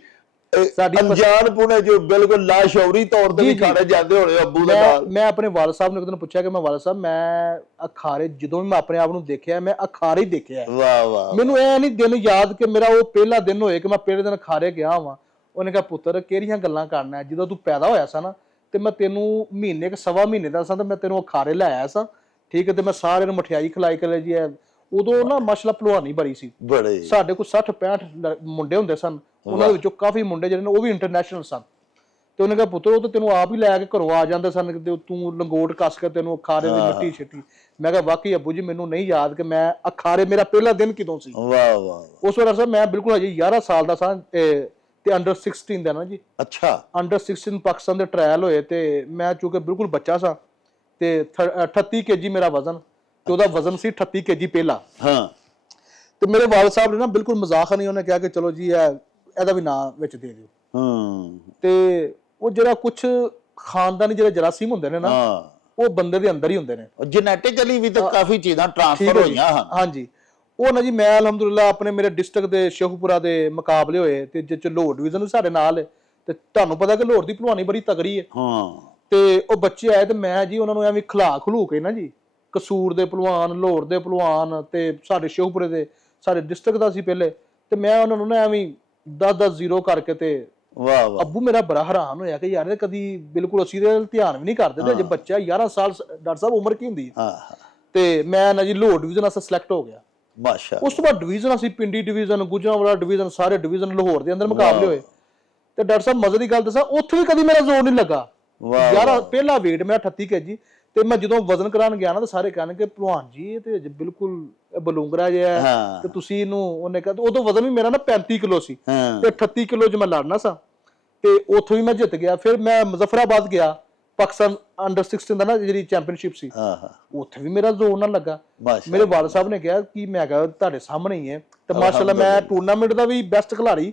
ਅਣਜਾਣ ਪੁਣੇ ਜੋ ਬਿਲਕੁਲ ਲਾਸ਼ੌਰੀ ਤੌਰ ਤੇ ਵੀ ਖਾਣੇ ਜਾਂਦੇ ਹੋਣੇ ਅੱਬੂ ਦੇ ਨਾਲ। ਮੈਂ ਆਪਣੇ ਵਾਲਦ ਸਾਹਿਬ ਨੂੰ ਇੱਕ ਦਿਨ ਪੁੱਛਿਆ ਕਿ ਮੈਂ ਵਾਲਦ ਸਾਹਿਬ, ਮੈਂ ਅਖਾੜੇ ਜਦੋਂ ਵੀ ਮੈਂ ਆਪਣੇ ਆਪ ਨੂੰ ਦੇਖਿਆ, ਮੈਂ ਅਖਾੜੇ ਹੀ ਦੇਖਿਆ। ਵਾਹ ਵਾਹ। ਮੈਨੂੰ ਇਹ ਨਹੀਂ ਦਿਨ ਯਾਦ ਕਿ ਮੇਰਾ ਉਹ ਪਹਿਲਾ ਦਿਨ ਹੋਏ ਕਿ ਮੈਂ ਪਹਿਲੇ ਦਿਨ ਅਖਾੜੇ ਗਿਆ ਵਾਂ। ਉਹਨੇ ਕਿਹਾ ਪੁੱਤਰ ਕਿਹੜੀਆਂ ਗੱਲਾਂ ਕਰਨਾ, ਜਦੋਂ ਤੂੰ ਪੈਦਾ ਹੋਇਆ ਸਾ ਨਾ ਤੇ ਮੈਂ ਤੈਨੂੰ ਮਹੀਨੇ ਸਵਾ ਮਹੀਨੇ ਦਾ ਸਾਂ ਤੇ ਮੈਂ ਤੈਨੂੰ ਅਖਾੜੇ ਲੈ ਆਇਆ ਸਾਂ, ਠੀਕ ਹੈ, ਤੇ ਮੈਂ ਸਾਰਿਆਂ ਨੂੰ ਮਠਿਆਈ ਖਿਲਾਈ ਕਰ ਜੀ। ਉਦੋਂ ਨਾ ਮਾਸ਼ਾਅੱਲਾ ਭਲਵਾਨੀ ਬੜੀ ਸੀ, ਸਾਡੇ ਕੋਲ 60-65 ਮੁੰਡੇ ਹੁੰਦੇ ਸਨ, ਉਹਨਾਂ ਦੇ ਵਿੱਚੋਂ ਕਾਫੀ ਮੁੰਡੇ ਜਿਹੜੇ ਨੇ ਉਹ ਵੀ ਇੰਟਰਨੈਸ਼ਨਲ ਸਨ। ਤੇ ਉਹਨੇ ਕਿਹਾ ਪੁੱਤਰ ਉਹ ਤਾਂ ਤੈਨੂੰ ਆਪ ਹੀ ਲੈ ਕੇ ਘਰੋਂ ਆ ਜਾਂਦੇ ਸਨ, ਤੂੰ ਲੰਗੋਟ ਕੱਸ ਕੇ ਤੈਨੂੰ ਅਖਾੜੇ ਦੀ ਮਿੱਟੀ ਛਿੱਟੀ। ਮੈਂ ਕਿਹਾ ਵਾਕਈ ਅੱਬੂ ਜੀ ਮੈਨੂੰ ਨਹੀਂ ਯਾਦ ਕਿ ਮੈਂ ਅਖਾੜੇ ਮੇਰਾ ਪਹਿਲਾ ਦਿਨ ਕਿਦੋਂ ਸੀ। ਵਾਹ ਵਾਹ। ਉਸ ਵੇਲੇ ਸਰ ਮੈਂ ਬਿਲਕੁਲ ਅਜੇ 11 ਸਾਲ ਦਾ ਸਾਂ ਤੇ ਅੰਡਰ 16 ਦਾ ਨਾ ਜੀ। ਅੱਛਾ। ਅੰਡਰ 16 ਪਾਕਿਸਤਾਨ ਦੇ ਟ੍ਰਾਇਲ ਹੋਏ ਤੇ ਮੈਂ ਚੂੰਕਿ ਬਿਲਕੁਲ ਬੱਚਾ ਸਾਂ ਤੇ 38 ਕੇਜੀ ਮੇਰਾ ਵਜ਼ਨ ਤੇ ਉਹਦਾ ਵਜ਼ਨ ਸੀ 38 ਕੇਜੀ ਪਹਿਲਾ। ਹਾਂ। ਤੇ ਮੇਰੇ ਵਾਲਦ ਸਾਹਿਬ ਨੇ ਨਾ ਬਿਲਕੁਲ ਮਜ਼ਾਕ ਨਹੀਂ, ਉਹਨੇ ਕਿਹਾ ਕਿ ਚਲੋ ਜੀ ਇਹਦਾ ਵੀ ਨਾਂ ਵਿੱਚ ਦੇ ਦਿਓ। ਤੇ ਉਹ ਜਿਹੜਾ ਕੁਝ ਖਾਨਦਾਨੀ ਜਿਹੜੇ ਜਰਾਸੀਮ ਹੁੰਦੇ ਨੇ ਨਾ, ਉਹ ਬੰਦੇ ਦੇ ਅੰਦਰ ਹੀ ਹੁੰਦੇ ਨੇ। ਜੈਨੇਟਿਕਲੀ ਵੀ ਤਾਂ ਕਾਫੀ ਚੀਜ਼ਾਂ ਟ੍ਰਾਂਸਫਰ ਹੋਈਆਂ ਹਨ। ਹਾਂਜੀ। ਉਹ ਨਾ ਜੀ ਮੈਂ ਅਲਹਮਦੁਲਿਲਾ ਆਪਣੇ ਮੇਰੇ ਡਿਸਟ੍ਰਿਕਟ ਦੇ ਸ਼ੇਖੂਪੁਰਾ ਦੇ ਮੁਕਾਬਲੇ ਹੋਏ ਤੇ ਜਿੱਚ ਲਾਹੌਰ ਡਿਵੀਜ਼ਨ ਵੀ ਸਾਡੇ ਨਾਲ ਹੈ ਤੇ ਤੁਹਾਨੂੰ ਪਤਾ ਕਿ ਲਾਹੌਰ ਦੀ ਭਲਵਾਨੀ ਬੜੀ ਤਗੜੀ ਹੈ। ਤੇ ਉਹ ਬੱਚੇ ਆਏ ਤੇ ਮੈਂ ਜੀ ਉਹਨਾਂ ਨੂੰ ਐਵੇਂ ਖਿਲਾ ਖਲੂ ਕੇ ਨਾ ਜੀ, ਕਸੂਰ ਦੇ ਭਲਵਾਨ, ਲਾਹੌਰ ਦੇ ਭਲਵਾਨ ਤੇ ਸਾਡੇ ਸ਼ੇਖੂਪੁਰੇ ਦੇ, ਸਾਡੇ ਡਿਸਟ੍ਰਿਕਟ ਦਾ ਸੀ ਪਹਿਲੇ, ਤੇ ਮੈਂ ਉਹਨਾਂ ਨੂੰ ਨਾ ਐਵੇਂ 10-10 ਜ਼ੀਰੋ ਕਰਕੇ ਤੇ ਵਾਹ ਵਾਹ। ਅੱਬੂ ਮੇਰਾ ਬੜਾ ਹੈਰਾਨ ਹੋਇਆ ਕਿ ਯਾਰ ਕਦੀ ਬਿਲਕੁਲ ਅਸੀਂ ਇਹਦੇ ਧਿਆਨ ਵੀ ਨਹੀਂ ਕਰਦੇ ਤੇ ਅਜੇ ਬੱਚਾ 11 ਸਾਲ, ਡਾਕਟਰ ਸਾਹਿਬ ਉਮਰ ਕੀ ਹੁੰਦੀ ਹੈ। ਤੇ ਮੈਂ ਨਾ ਜੀ ਲਾਹੌਰ ਡਿਵੀਜ਼ਨ ਵਾਸਤੇ ਸਿਲੈਕਟ ਹੋ ਗਿਆ। ਮਾਸ਼ਾਅੱਲਾ। ਉਸ ਤੋਂ ਬਾਅਦ ਡਿਵੀਜ਼ਨ ਅਸੀਂ ਪਿੰਡੀ ਡਿਵੀਜ਼ਨ, ਗੁਜਰਾਂਵਾਲਾ ਡਿਵੀਜ਼ਨ, ਸਾਰੇ ਡਿਵੀਜ਼ਨ ਲਾਹੌਰ ਦੇ ਅੰਦਰ ਮੁਕਾਬਲੇ ਹੋਏ ਤੇ ਡਾਕਟਰ ਸਾਹਿਬ ਮਜ਼ੇ ਦੀ ਗੱਲ ਦੱਸਾਂ ਉੱਥੇ ਵੀ ਕਦੀ ਮੇਰਾ ਜ਼ੋਰ ਨਹੀਂ ਲੱਗਾ। 11 ਪਹਿਲਾ weight ਮੇਰਾ 38 ਕੇਜੀ ਤੇ ਮੈਂ ਜਦੋਂ ਵਜ਼ਨ ਕਰਾਉਣ ਗਿਆ ਨਾ ਤਾਂ ਸਾਰੇ ਕਹਿਣਗੇ ਭਲਵਾਨ ਜੀ ਇਹ ਤੇ ਬਿਲਕੁਲ ਬਲੂੰਗਰਾ ਜਿਹਾ ਹੈ ਤੇ ਤੁਸੀਂ ਇਹਨੂੰ, ਉਹਨੇ ਕਿਹਾ ਉਦੋਂ ਵਜ਼ਨ ਵੀ ਮੇਰਾ ਨਾ 35 ਕਿਲੋ ਸੀ ਤੇ 38 ਕਿਲੋ 'ਚ ਮੈਂ ਲੜਨਾ ਸਾਂ ਤੇ ਉੱਥੋਂ ਵੀ ਮੈਂ ਜਿੱਤ ਗਿਆ। ਫਿਰ ਮੈਂ ਮੁਜ਼ੱਫਰਾਬਾਦ ਗਿਆ, ਪਾਕਿਸਤਾਨ ਅੰਡਰ 16 ਦਾ ਨਾ ਜਿਹੜੀ ਚੈਂਪੀਅਨਸ਼ਿਪ ਸੀ, ਉੱਥੇ ਵੀ ਮੇਰਾ ਜ਼ੋਰ ਨਾ ਲੱਗਾ। ਮੇਰੇ ਵਾਲਦ ਸਾਹਿਬ ਨੇ ਕਿਹਾ ਕਿ ਮੈਂ ਕਿਹਾ ਤੁਹਾਡੇ ਸਾਹਮਣੇ ਹੀ ਹੈ ਤੇ ਮਾਸ਼ਾਅੱਲਾ ਮੈਂ ਟੂਰਨਾਮੈਂਟ ਦਾ ਵੀ ਬੈਸਟ ਖਿਲਾੜੀ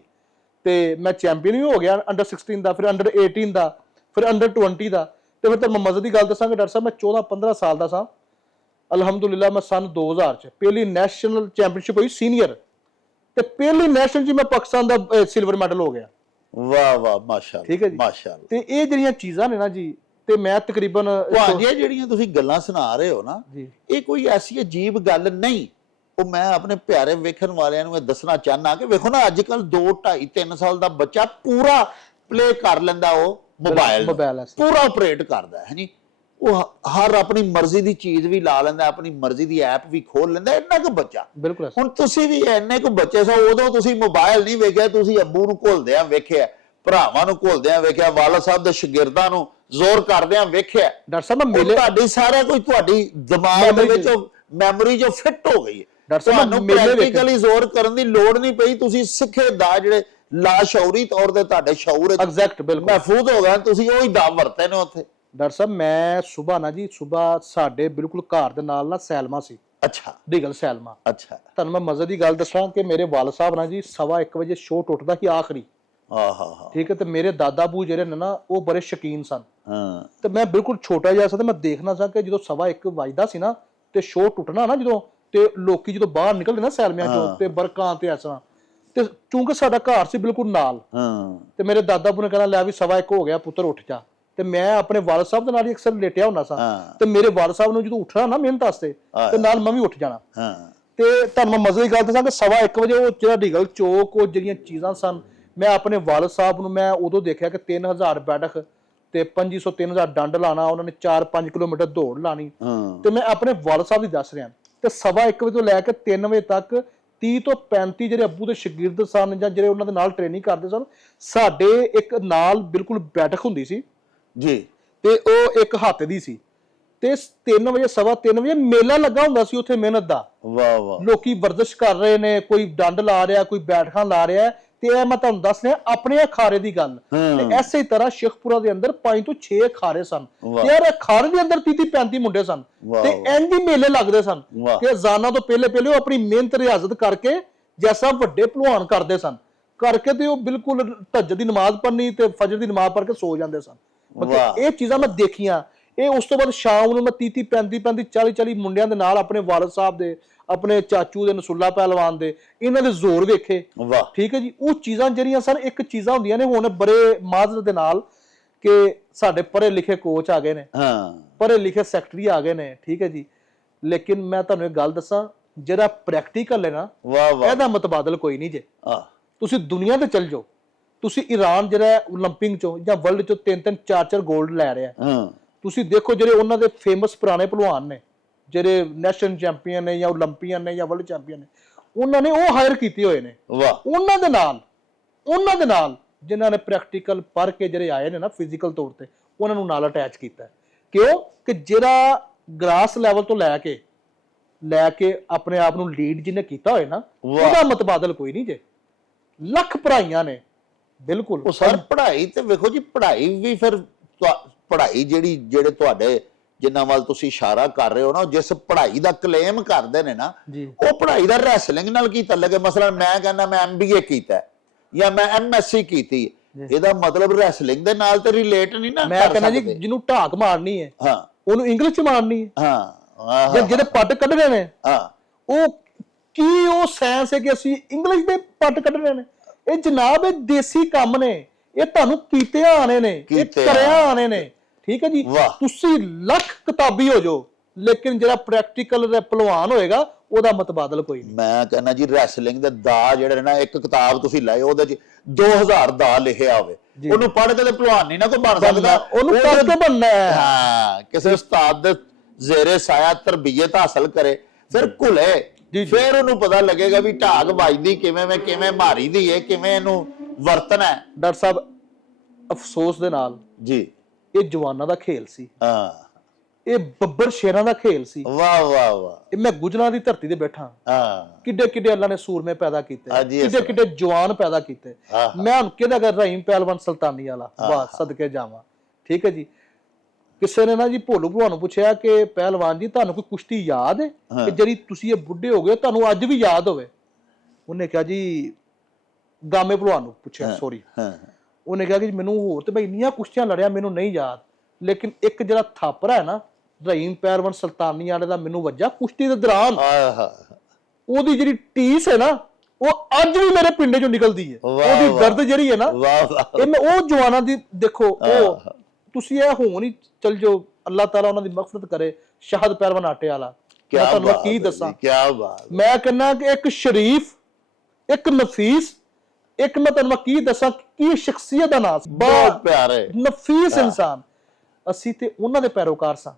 ਤੇ ਮੈਂ ਚੈਂਪੀਅਨ ਵੀ ਹੋ ਗਿਆ ਅੰਡਰ 16 ਦਾ, ਫਿਰ ਅੰਡਰ 18 ਦਾ, ਫਿਰ ਅੰਡਰ 20 ਦਾ। ਤੇ ਫਿਰ ਤੁਹਾਨੂੰ ਮਜ਼ੇ ਦੀ ਗੱਲ ਦੱਸਾਂਗੇ ਡਾਕਟਰ ਸਾਹਿਬ, ਮੈਂ 14-15 ਸਾਲ ਦਾ ਸਾਂ ਅਲਹਮਦੁਲਿਲਾ। ਮੈਂ ਸਨ 2000 ਚ ਪਹਿਲੀ ਨੈਸ਼ਨਲ ਚੈਂਪੀਅਨਸ਼ਿਪ ਹੋਈ ਸੀਨੀਅਰ ਤੇ ਪਹਿਲੀ ਨੈਸ਼ਨਲ ਚ ਮੈਂ ਪਾਕਿਸਤਾਨ ਦਾ ਸਿਲਵਰ ਮੈਡਲ ਹੋ ਗਿਆ। ਵਾਹ ਵਾਹ ਮਾਸ਼ਾਅੱਲਾ। ਠੀਕ ਹੈ ਜੀ, ਮਾਸ਼ਾਅੱਲਾ। ਤੇ ਇਹ ਜਿਹੜੀਆਂ ਚੀਜ਼ਾਂ ਨੇ ਨਾ ਜੀ, ਤੇ ਮੈਂ ਤਕਰੀਬਨ ਤੁਹਾਡੀਆਂ ਜਿਹੜੀਆਂ ਤੁਸੀਂ ਗੱਲਾਂ ਸੁਣਾ ਰਹੇ ਹੋ ਨਾ, ਇਹ ਕੋਈ ਐਸੀ ਅਜੀਬ ਗੱਲ ਨਹੀਂ। ਉਹ ਮੈਂ ਆਪਣੇ ਪਿਆਰੇ ਵੇਖਣ ਵਾਲਿਆਂ ਨੂੰ ਇਹ ਦੱਸਣਾ ਚਾਹਨਾ ਕਿ ਵੇਖੋ ਨਾ, ਅੱਜ ਕੱਲ 2, 2.5, 3 ਸਾਲ ਦਾ ਬੱਚਾ ਪੂਰਾ ਪਲੇ ਕਰ ਲੈਂਦਾ, ਉਹ ਮੋਬਾਈਲ ਪੂਰਾ ਆਪਰੇਟ ਕਰਦਾ ਹੈ ਜੀ। ਉਹ ਹਰ ਆਪਣੀ ਮਰਜ਼ੀ ਦੀ ਚੀਜ਼ ਵੀ ਲਾ ਲੈਂਦਾ, ਆਪਣੀ ਮਰਜ਼ੀ ਦੀ ਐਪ ਵੀ ਖੋਲ ਲੈਂਦਾ, ਇੰਨਾ ਕੁ ਬੱਚਾ। ਬਿਲਕੁਲ। ਹੁਣ ਤੁਸੀਂ ਵੀ ਇੰਨੇ ਕੁ ਬੱਚੇ ਸੋ, ਉਦੋਂ ਤੁਸੀਂ ਮੋਬਾਈਲ ਨਹੀਂ ਵੇਖਿਆ, ਤੁਸੀਂ ਅੱਬੂ ਨੂੰ ਘੁਲਦਿਆਂ ਵੇਖਿਆ, ਭਰਾਵਾਂ ਨੂੰ ਘੁਲਦਿਆਂ ਵੇਖਿਆ, ਵਾਲਦ ਸਾਹਿਬ ਦੇ ਸ਼ਾਗਿਰਦਾਂ ਨੂੰ ਜ਼ੋਰ ਕਰਦਿਆਂ ਵੇਖਿਆ। ਡਾਕਟਰ ਸਾਹਿਬ ਮੈਂ ਮੇਲੇ ਤੁਹਾਡੀ ਸਾਰਾ ਕੁਝ ਤੁਹਾਡੀ ਦਿਮਾਗ ਦੇ ਵਿੱਚ ਮੈਮਰੀ ਜੋ ਫਿੱਟ ਹੋ ਗਈ ਹੈ। ਤੁਹਾਨੂੰ ਪ੍ਰੈਕਟੀਕਲੀ ਜ਼ੋਰ ਕਰਨ ਦੀ ਲੋੜ ਨਹੀਂ ਪਈ, ਤੁਸੀਂ ਸਿੱਖੇ ਦਾ ਜਿਹੜੇ ਲਾਸ਼ੌਰੀ ਤੌਰ ਤੇ ਤੁਹਾਡੇ ਸ਼ੌਰ ਮਹਿਫੂਜ਼ ਹੋ ਗਿਆ, ਤੁਸੀਂ ਉਹੀ ਦਾ ਵਰਤੇ ਨੇ ਉੱਥੇ। ਡਾਕਟਰ ਸਾਹਿਬ ਮੈਂ ਸੁਬਾਹ ਨਾ ਜੀ, ਸੁਬਾਹ ਸਾਡੇ ਬਿਲਕੁਲ ਘਰ ਦੇ ਨਾਲ ਨਾ ਸੈਲਮਾ ਸੀ। ਅੱਛਾ। ਡੀਗਲ ਸੈਲਮਾ। ਅੱਛਾ। ਤੁਹਾਨੂੰ ਮੈਂ ਮਜ਼ੇ ਦੀ ਗੱਲ ਦੱਸਾਂ ਕਿ ਮੇਰੇ ਵਾਲਦ ਸਾਹਿਬ ਨਾਲ ਜੀ 1:15 ਵਜੇ ਸ਼ੋਅ ਟੁੱਟਦਾ ਸੀ ਆਖਰੀ। ਠੀਕ ਹੈ। ਤੇ ਮੇਰੇ ਦਾਦਾ ਬੂ ਜਿਹੜੇ ਨੇ ਨਾ, ਉਹ ਬੜੇ ਸ਼ੌਕੀਨ ਸਨ। ਤੇ ਮੈਂ ਬਿਲਕੁਲ ਛੋਟਾ ਜਿਹਾ ਸੀ ਤੇ ਮੈਂ ਦੇਖਣਾ ਸਾਂ ਕਿ ਜਦੋਂ 1:15 ਵਜਦਾ ਸੀ ਨਾ ਤੇ ਸ਼ੋਅ ਟੁੱਟਣਾ ਨਾ ਜਦੋਂ, ਤੇ ਲੋਕੀ ਜਦੋਂ ਬਾਹਰ ਨਿਕਲਦੇ ਨਾ ਸੈਲਮਿਆਂ ਚੋਂ ਤੇ ਬਰਕਾਂ ਤੇ ਐਸਾ, ਤੇ ਚੂੰਕਿ ਸਾਡਾ ਘਰ ਸੀ ਬਿਲਕੁਲ ਨਾਲ, ਤੇ ਮੇਰੇ ਦਾਦਾ ਬੂ ਨੇ ਕਹਿਣਾ ਲੈ ਵੀ 1:15 ਹੋ ਗਿਆ ਪੁੱਤਰ ਉੱਠ ਜਾ। ਤੇ ਮੈਂ ਆਪਣੇ ਵਾਲਦ ਸਾਹਿਬ ਦੇ ਨਾਲ ਹੀ ਅਕਸਰ ਲੇਟਿਆ ਹੁੰਦਾ ਸਾਂ ਤੇ ਮੇਰੇ ਵਾਲਦ ਸਾਹਿਬ ਨੂੰ ਜਦੋਂ ਉੱਠਣਾ ਨਾ ਮਿਹਨਤ ਵਾਸਤੇ ਤੇ ਨਾਲ ਮੈਂ ਵੀ ਉੱਠ ਜਾਣਾ। ਤੇ ਤੁਹਾਨੂੰ ਮੈਂ ਮਜ਼ੇ ਦੀ ਗੱਲ ਦੱਸਾਂ ਕਿ 1:15 ਵਜੇ ਉਹ ਜਿਹੜਾ ਡੀਗਲ ਚੌਕ, ਉਹ ਜਿਹੜੀਆਂ ਚੀਜ਼ਾਂ ਸਨ, ਮੈਂ ਆਪਣੇ ਵਾਲਦ ਸਾਹਿਬ ਨੂੰ ਮੈਂ ਉਦੋਂ ਦੇਖਿਆ ਕਿ 3000 ਬੈਠਕ ਤੇ 2500-3000 ਡੰਡ ਲਾਣਾ, ਉਹਨਾਂ ਨੇ 4-5 ਕਿਲੋਮੀਟਰ ਦੌੜ ਲਾਣੀ। ਤੇ ਮੈਂ ਆਪਣੇ ਵਾਲਦ ਸਾਹਿਬ ਦੀ ਦੱਸ ਰਿਹਾ ਤੇ 1:15 ਵਜੇ ਤੋਂ ਲੈ ਕੇ 3 ਵਜੇ ਤੱਕ 30 ਤੋਂ 35 ਜਿਹੜੇ ਅੱਬੂ ਦੇ ਸ਼ਾਗਿਰਦ ਸਨ ਜਾਂ ਜਿਹੜੇ ਉਹਨਾਂ ਦੇ ਨਾਲ ਟ੍ਰੇਨਿੰਗ ਕਰਦੇ ਸਨ, ਸਾਡੇ ਇੱਕ ਨਾਲ ਬਿਲਕੁਲ ਬੈਠਕ ਹੁੰਦੀ ਸੀ ਜੀ, ਤੇ ਉਹ ਇੱਕ ਹੱਥ ਦੀ ਸੀ ਤੇ 3 ਵਜੇ 3:15 ਵਜੇ ਮੇਲਾ ਲੱਗਾ ਹੁੰਦਾ ਸੀ ਉੱਥੇ ਮਿਹਨਤ ਦਾ। ਵਾਹ ਵਾਹ। ਲੋਕੀ ਵਰਜ਼ਿਸ਼ ਕਰ ਰਹੇ ਨੇ, ਕੋਈ ਡੰਡ ਲਾ ਰਿਹਾ, ਕੋਈ ਬੈਠਕਾਂ ਲਾ ਰਿਹਾ, ਤੇ ਇਹ ਮੈਂ ਤੁਹਾਨੂੰ ਦੱਸ ਰਿਹਾ ਆਪਣੇ ਅਖਾੜੇ ਦੀ ਗੱਲ। ਤੇ ਐਸੇ ਹੀ ਤਰ੍ਹਾਂ ਸ਼ੇਖਪੁਰਾ ਦੇ ਅੰਦਰ 5 ਤੋਂ 6 ਅਖਾੜੇ ਸਨ ਤੇ ਯਾਰ ਅਖਾੜੇ ਦੇ ਅੰਦਰ 30-35 ਮੁੰਡੇ ਸਨ ਤੇ ਇੰਜ ਹੀ ਮੇਲੇ ਲੱਗਦੇ ਸਨ ਕਿ ਜ਼ਾਨਾ ਤੋਂ ਪਹਿਲੇ ਉਹ ਆਪਣੀ ਮਿਹਨਤ ਰਿਆਜ਼ਤ ਕਰਕੇ ਜੈਸਾ ਵੱਡੇ ਭਲਵਾਨ ਕਰਦੇ ਸਨ ਕਰਕੇ ਤੇ ਉਹ ਬਿਲਕੁਲ ਤਹੱਜਦ ਦੀ ਨਮਾਜ਼ ਪੜ੍ਹਨੀ ਤੇ ਫਜਰ ਦੀ ਨਮਾਜ਼ ਪੜ੍ਹ ਕੇ ਸੋ ਜਾਂਦੇ ਸਨ। ਮਤਲਬ ਇਹ ਚੀਜ਼ਾਂ ਮੈਂ ਦੇਖੀਆਂ। ਇਹ ਉਸ ਤੋਂ ਬਾਅਦ ਸ਼ਾਮ ਨੂੰ ਮੈਂ 30-35 40-40 ਮੁੰਡਿਆਂ ਦੇ ਨਾਲ ਆਪਣੇ ਵਾਲਦ ਸਾਹਿਬ ਦੇ, ਆਪਣੇ ਚਾਚੂ ਦੇ, ਨਸੁੱਲਾ ਪਹਿਲਵਾਨ ਦੇ, ਇਹਨਾਂ ਦੇ ਜ਼ੋਰ ਵੇਖੇ। ਠੀਕ ਹੈ ਜੀ। ਉਹ ਚੀਜ਼ਾਂ ਜਿਹੜੀਆਂ ਸਨ, ਇੱਕ ਚੀਜ਼ਾਂ ਹੁੰਦੀਆਂ ਨੇ ਹੁਣ ਬੜੇ ਮਾਜ਼ਰ ਦੇ ਨਾਲ ਕਿ ਸਾਡੇ ਪੜ੍ਹੇ ਲਿਖੇ ਕੋਚ ਆ ਗਏ ਨੇ, ਪੜ੍ਹੇ ਲਿਖੇ ਸੈਕਟਰੀ ਆ ਗਏ ਨੇ। ਠੀਕ ਹੈ ਜੀ। ਲੇਕਿਨ ਮੈਂ ਤੁਹਾਨੂੰ ਇੱਕ ਗੱਲ ਦੱਸਾਂ, ਜਿਹੜਾ ਪ੍ਰੈਕਟੀਕਲ ਹੈ ਨਾ, ਇਹਦਾ ਮੁਤਬਾਦਲ ਕੋਈ ਨਹੀਂ ਜੇ। ਤੁਸੀਂ ਦੁਨੀਆ ਤੇ ਚੱਲ ਜਾਓ, ਤੁਸੀਂ ਈਰਾਨ ਜਿਹੜਾ ਓਲੰਪਿਕ ਚੋਂ ਜਾਂ ਵਰਲਡ ਚੋਂ 3-3 4-4 ਗੋਲਡ ਲੈ ਰਿਹਾ, ਤੁਸੀਂ ਦੇਖੋ ਜਿਹੜੇ ਉਹਨਾਂ ਦੇ ਫੇਮਸ ਪੁਰਾਣੇ ਪਹਿਲਵਾਨ ਨੇ, ਜਿਹੜੇ ਨੈਸ਼ਨਲ ਚੈਂਪੀਅਨ ਨੇ ਜਾਂ ਓਲੰਪੀਅਨ ਨੇ ਜਾਂ ਵਰਲਡ ਚੈਂਪੀਅਨ ਨੇ, ਉਹਨਾਂ ਨੇ ਉਹ ਹਾਇਰ ਕੀਤੇ ਹੋਏ ਨੇ। ਉਹਨਾਂ ਦੇ ਨਾਲ ਜਿਨ੍ਹਾਂ ਨੇ ਪ੍ਰੈਕਟੀਕਲ ਪੜ੍ਹ ਕੇ ਜਿਹੜੇ ਆਏ ਨੇ ਨਾ ਫਿਜ਼ੀਕਲ ਤੌਰ ਤੇ, ਉਹਨਾਂ ਨੂੰ ਨਾਲ ਅਟੈਚ ਕੀਤਾ। ਕਿਉਂ ਕਿ ਜਿਹੜਾ ਗ੍ਰਾਸ ਲੈਵਲ ਤੋਂ ਲੈ ਕੇ ਆਪਣੇ ਆਪ ਨੂੰ ਲੀਡ ਜਿਹਨੇ ਕੀਤਾ ਹੋਏ ਨਾ, ਉਹਦਾ ਮੁਤਬਾਦਲ ਕੋਈ ਨਹੀਂ ਜੇ। ਲੱਖ ਭਰਾਈਆਂ ਨੇ ਬਿਲਕੁਲ ਉਹ ਸਰ ਪੜ੍ਹਾਈ ਤੇ ਵੇਖੋ ਜੀ, ਪੜ੍ਹਾਈ ਵੀ ਫਿਰ ਪੜ੍ਹਾਈ ਜਿਹੜੇ ਤੁਹਾਡੇ ਜਿੰਨਾਂ ਵੱਲ ਤੁਸੀਂ ਇਸ਼ਾਰਾ ਕਰ ਰਹੇ ਹੋ ਨਾ, ਜਿਸ ਪੜ੍ਹਾਈ ਦਾ ਕਲੇਮ ਕਰਦੇ ਨੇ ਨਾ, ਉਹ ਪੜ੍ਹਾਈ ਦਾ ਰੈਸਲਿੰਗ ਨਾਲ ਕੀ ਤਾਲੁਕ ਹੈ? ਮਸਲਨ ਮੈਂ ਕਹਿੰਦਾ ਮੈਂ MBA ਕੀਤਾ ਜਾਂ ਮੈਂ MSc ਕੀਤੀ, ਇਹਦਾ ਮਤਲਬ ਰੈਸਲਿੰਗ ਦੇ ਨਾਲ ਤੇ ਰਿਲੇਟ ਨਹੀਂ ਨਾ। ਮੈਂ ਕਹਿੰਦਾ ਜੀ ਜਿਹਨੂੰ ਢਾਕ ਮਾਰਨੀ ਹੈ ਹਾਂ ਉਹਨੂੰ ਇੰਗਲਿਸ਼ ਚ ਮਾਰਨੀ ਹੈ। ਹਾਂ ਜਿਹੜੇ ਪੱਟ ਕੱਢਣੇ ਨੇ ਉਹ ਕੀ ਉਹ ਸਾਇੰਸ ਹੈ ਕਿ ਅਸੀਂ ਇੰਗਲਿਸ਼ ਦੇ ਪੱਟ ਕੱਢਣੇ ਨੇ? ਇਹ ਜਨਾਬ ਇਹ ਦੇਸੀ ਕੰਮ ਨੇ, ਇਹ ਤੁਹਾਨੂੰ ਕੀਤੇ ਆਣੇ ਨੇ, ਇਹ ਕਰਿਆ ਆਣੇ ਨੇ। ਠੀਕ ਹੈ ਜੀ, ਤੁਸੀਂ ਲੱਖ ਕਿਤਾਬੀ ਹੋ ਜਾਓ ਲੇਕਿਨ ਜਿਹੜਾ ਪ੍ਰੈਕਟੀਕਲ ਪਹਿਲਵਾਨ ਹੋਏਗਾ ਉਹਦਾ ਮਤਬਾਦਲ ਕੋਈ ਨਹੀਂ। ਮੈਂ ਕਹਿੰਦਾ ਜੀ ਰੈਸਲਿੰਗ ਦੇ ਦਾ ਜਿਹੜੇ ਨਾ, ਇੱਕ ਕਿਤਾਬ ਤੁਸੀਂ ਲਾਏ ਉਹਦੇ ਚ 2000 ਦਾ ਲਿਖਿਆ ਹੋਵੇ, ਉਹਨੂੰ ਪੜ੍ਹ ਕੇ ਤੇ ਪਹਿਲਵਾਨ ਨਹੀਂ ਨਾ ਕੋਈ ਬਣ ਸਕਦਾ, ਉਹਨੂੰ ਕਰਕੇ ਬਣਨਾ ਹੈ। ਹਾਂ, ਕਿਸੇ ਉਸਤਾਦ ਦੇ ਜ਼ੇਰੇ ਸਾਇਆ ਤਰਬੀਅਤ ਹਾਸਲ ਕਰੇ, ਫਿਰ ਘੁਲੇ, ਫਿਰ ਉਹਨੂੰ ਪਤਾ ਲੱਗੇਗਾ ਵੀ ਢਾਕ ਵੱਜਦੀ ਕਿਵੇਂ ਮਾਰੀ ਦੀ ਹੈ, ਕਿਵੇਂ ਇਹਨੂੰ ਵਰਤਣਾ ਹੈ। ਡਾਕਟਰ ਸਾਹਿਬ ਅਫਸੋਸ ਦੇ ਨਾਲ ਜੀ ਇਹ ਜਵਾਨਾਂ ਦਾ ਖੇਲ ਸੀ, ਹਾਂ, ਇਹ ਬੱਬਰ ਸ਼ੇਰਾਂ ਦਾ ਖੇਲ ਸੀ। ਵਾਹ ਵਾਹ ਵਾਹ, ਇਹ ਮੈਂ ਗੁਜਰਾਂ ਦੀ ਧਰਤੀ ਤੇ ਬੈਠਾ, ਹਾਂ, ਕਿੱਡੇ ਅੱਲਾਹ ਨੇ ਸੂਰਮੇ ਪੈਦਾ ਕੀਤੇ, ਕਿੱਡੇ ਜਵਾਨ ਪੈਦਾ ਕੀਤੇ। ਮੈਂ ਹੁਣ ਕਿਹਦਾ ਕਰ ਰਹੀਮ ਪਹਿਲਵਾਨ ਸੁਲਤਾਨੀ ਵਾਲਾ, ਵਾਹ ਸਦਕੇ ਜਾਵਾਂ। ਠੀਕ ਹੈ ਜੀ, ਕਿਸੇ ਨੇ ਨਾ ਜੀ ਭੋਲੂ ਭਲਵਾਨ ਨੂੰ ਪੁੱਛਿਆ ਕਿ ਪਹਿਲਵਾਨ ਜੀ ਤੁਹਾਨੂੰ ਕੋਈ ਕੁਸ਼ਤੀ ਯਾਦ ਹੈ ਕਿ ਜਿਹੜੀ ਤੁਸੀਂ ਇਹ ਬੁੱਢੇ ਹੋ ਗਏ ਤੁਹਾਨੂੰ ਅੱਜ ਵੀ ਯਾਦ ਹੋਵੇ? ਉਹਨੇ ਕਿਹਾ ਜੀ, ਗਾਮੇ ਭਲਵਾਨ ਨੂੰ ਪੁੱਛਿਆ, ਸੌਰੀ, ਉਹਨੇ ਕਿਹਾ ਕਿ ਮੈਨੂੰ ਹੋਰ ਤੇ ਮੈਂ ਇੰਨੀਆਂ ਕੁਸ਼ਤੀਆਂ ਲੜਿਆ ਮੈਨੂੰ ਨਹੀਂ ਯਾਦ, ਲੇਕਿਨ ਇੱਕ ਜਿਹੜਾ ਥਾਪਰਾ ਹੈ ਨਾ ਰਹੀਮ ਪਹਿਲਵਾਨ ਸੁਲਤਾਨੀ ਵਾਲੇ ਦਾ ਮੈਨੂੰ ਵੱਜਾ ਕੁਸ਼ਤੀ ਦੇ ਦੌਰਾਨ, ਉਹਦੀ ਜਿਹੜੀ ਟੀਸ ਹੈ ਨਾ ਉਹ ਅੱਜ ਵੀ ਮੇਰੇ ਪਿੰਡੇ ਚੋਂ ਨਿਕਲਦੀ ਹੈ। ਉਹਦੀ ਦਰਦ ਜਿਹੜੀ ਹੈ ਨਾ, ਇਹ ਮੈਂ ਉਹ ਜਵਾਨਾਂ ਦੀ ਦੇਖੋ, ਉਹ ਤੁਸੀਂ ਇਹ ਹੋਣ ਹੀ ਚਲ ਜਾਓ, ਅੱਲਾਹ ਤਾਲਾ ਉਹਨਾਂ ਦੀ ਮਗਫਰਤ ਕਰੇ। ਸ਼ਾਹਦ ਪਹਿਲਵਾਨ ਆਟੇ ਵਾਲਾ, ਮੈਂ ਤੁਹਾਨੂੰ ਕੀ ਦੱਸਾਂ, ਮੈਂ ਕਹਿੰਦਾ ਕਿ ਇੱਕ ਸ਼ਰੀਫ, ਇੱਕ ਨਫੀਸ, ਇੱਕ ਮੈਂ ਤੁਹਾਨੂੰ ਕੀ ਦੱਸਾਂ ਕੀ ਸ਼ਖਸੀਅਤ ਦਾ ਨਾਮ, ਬਹੁਤ ਪਿਆਰੇ ਨਫੀਸ ਇਨਸਾਨ। ਅਸੀਂ ਤੇ ਉਹਨਾਂ ਦੇ ਪੈਰੋਕਾਰ ਸਾਂ,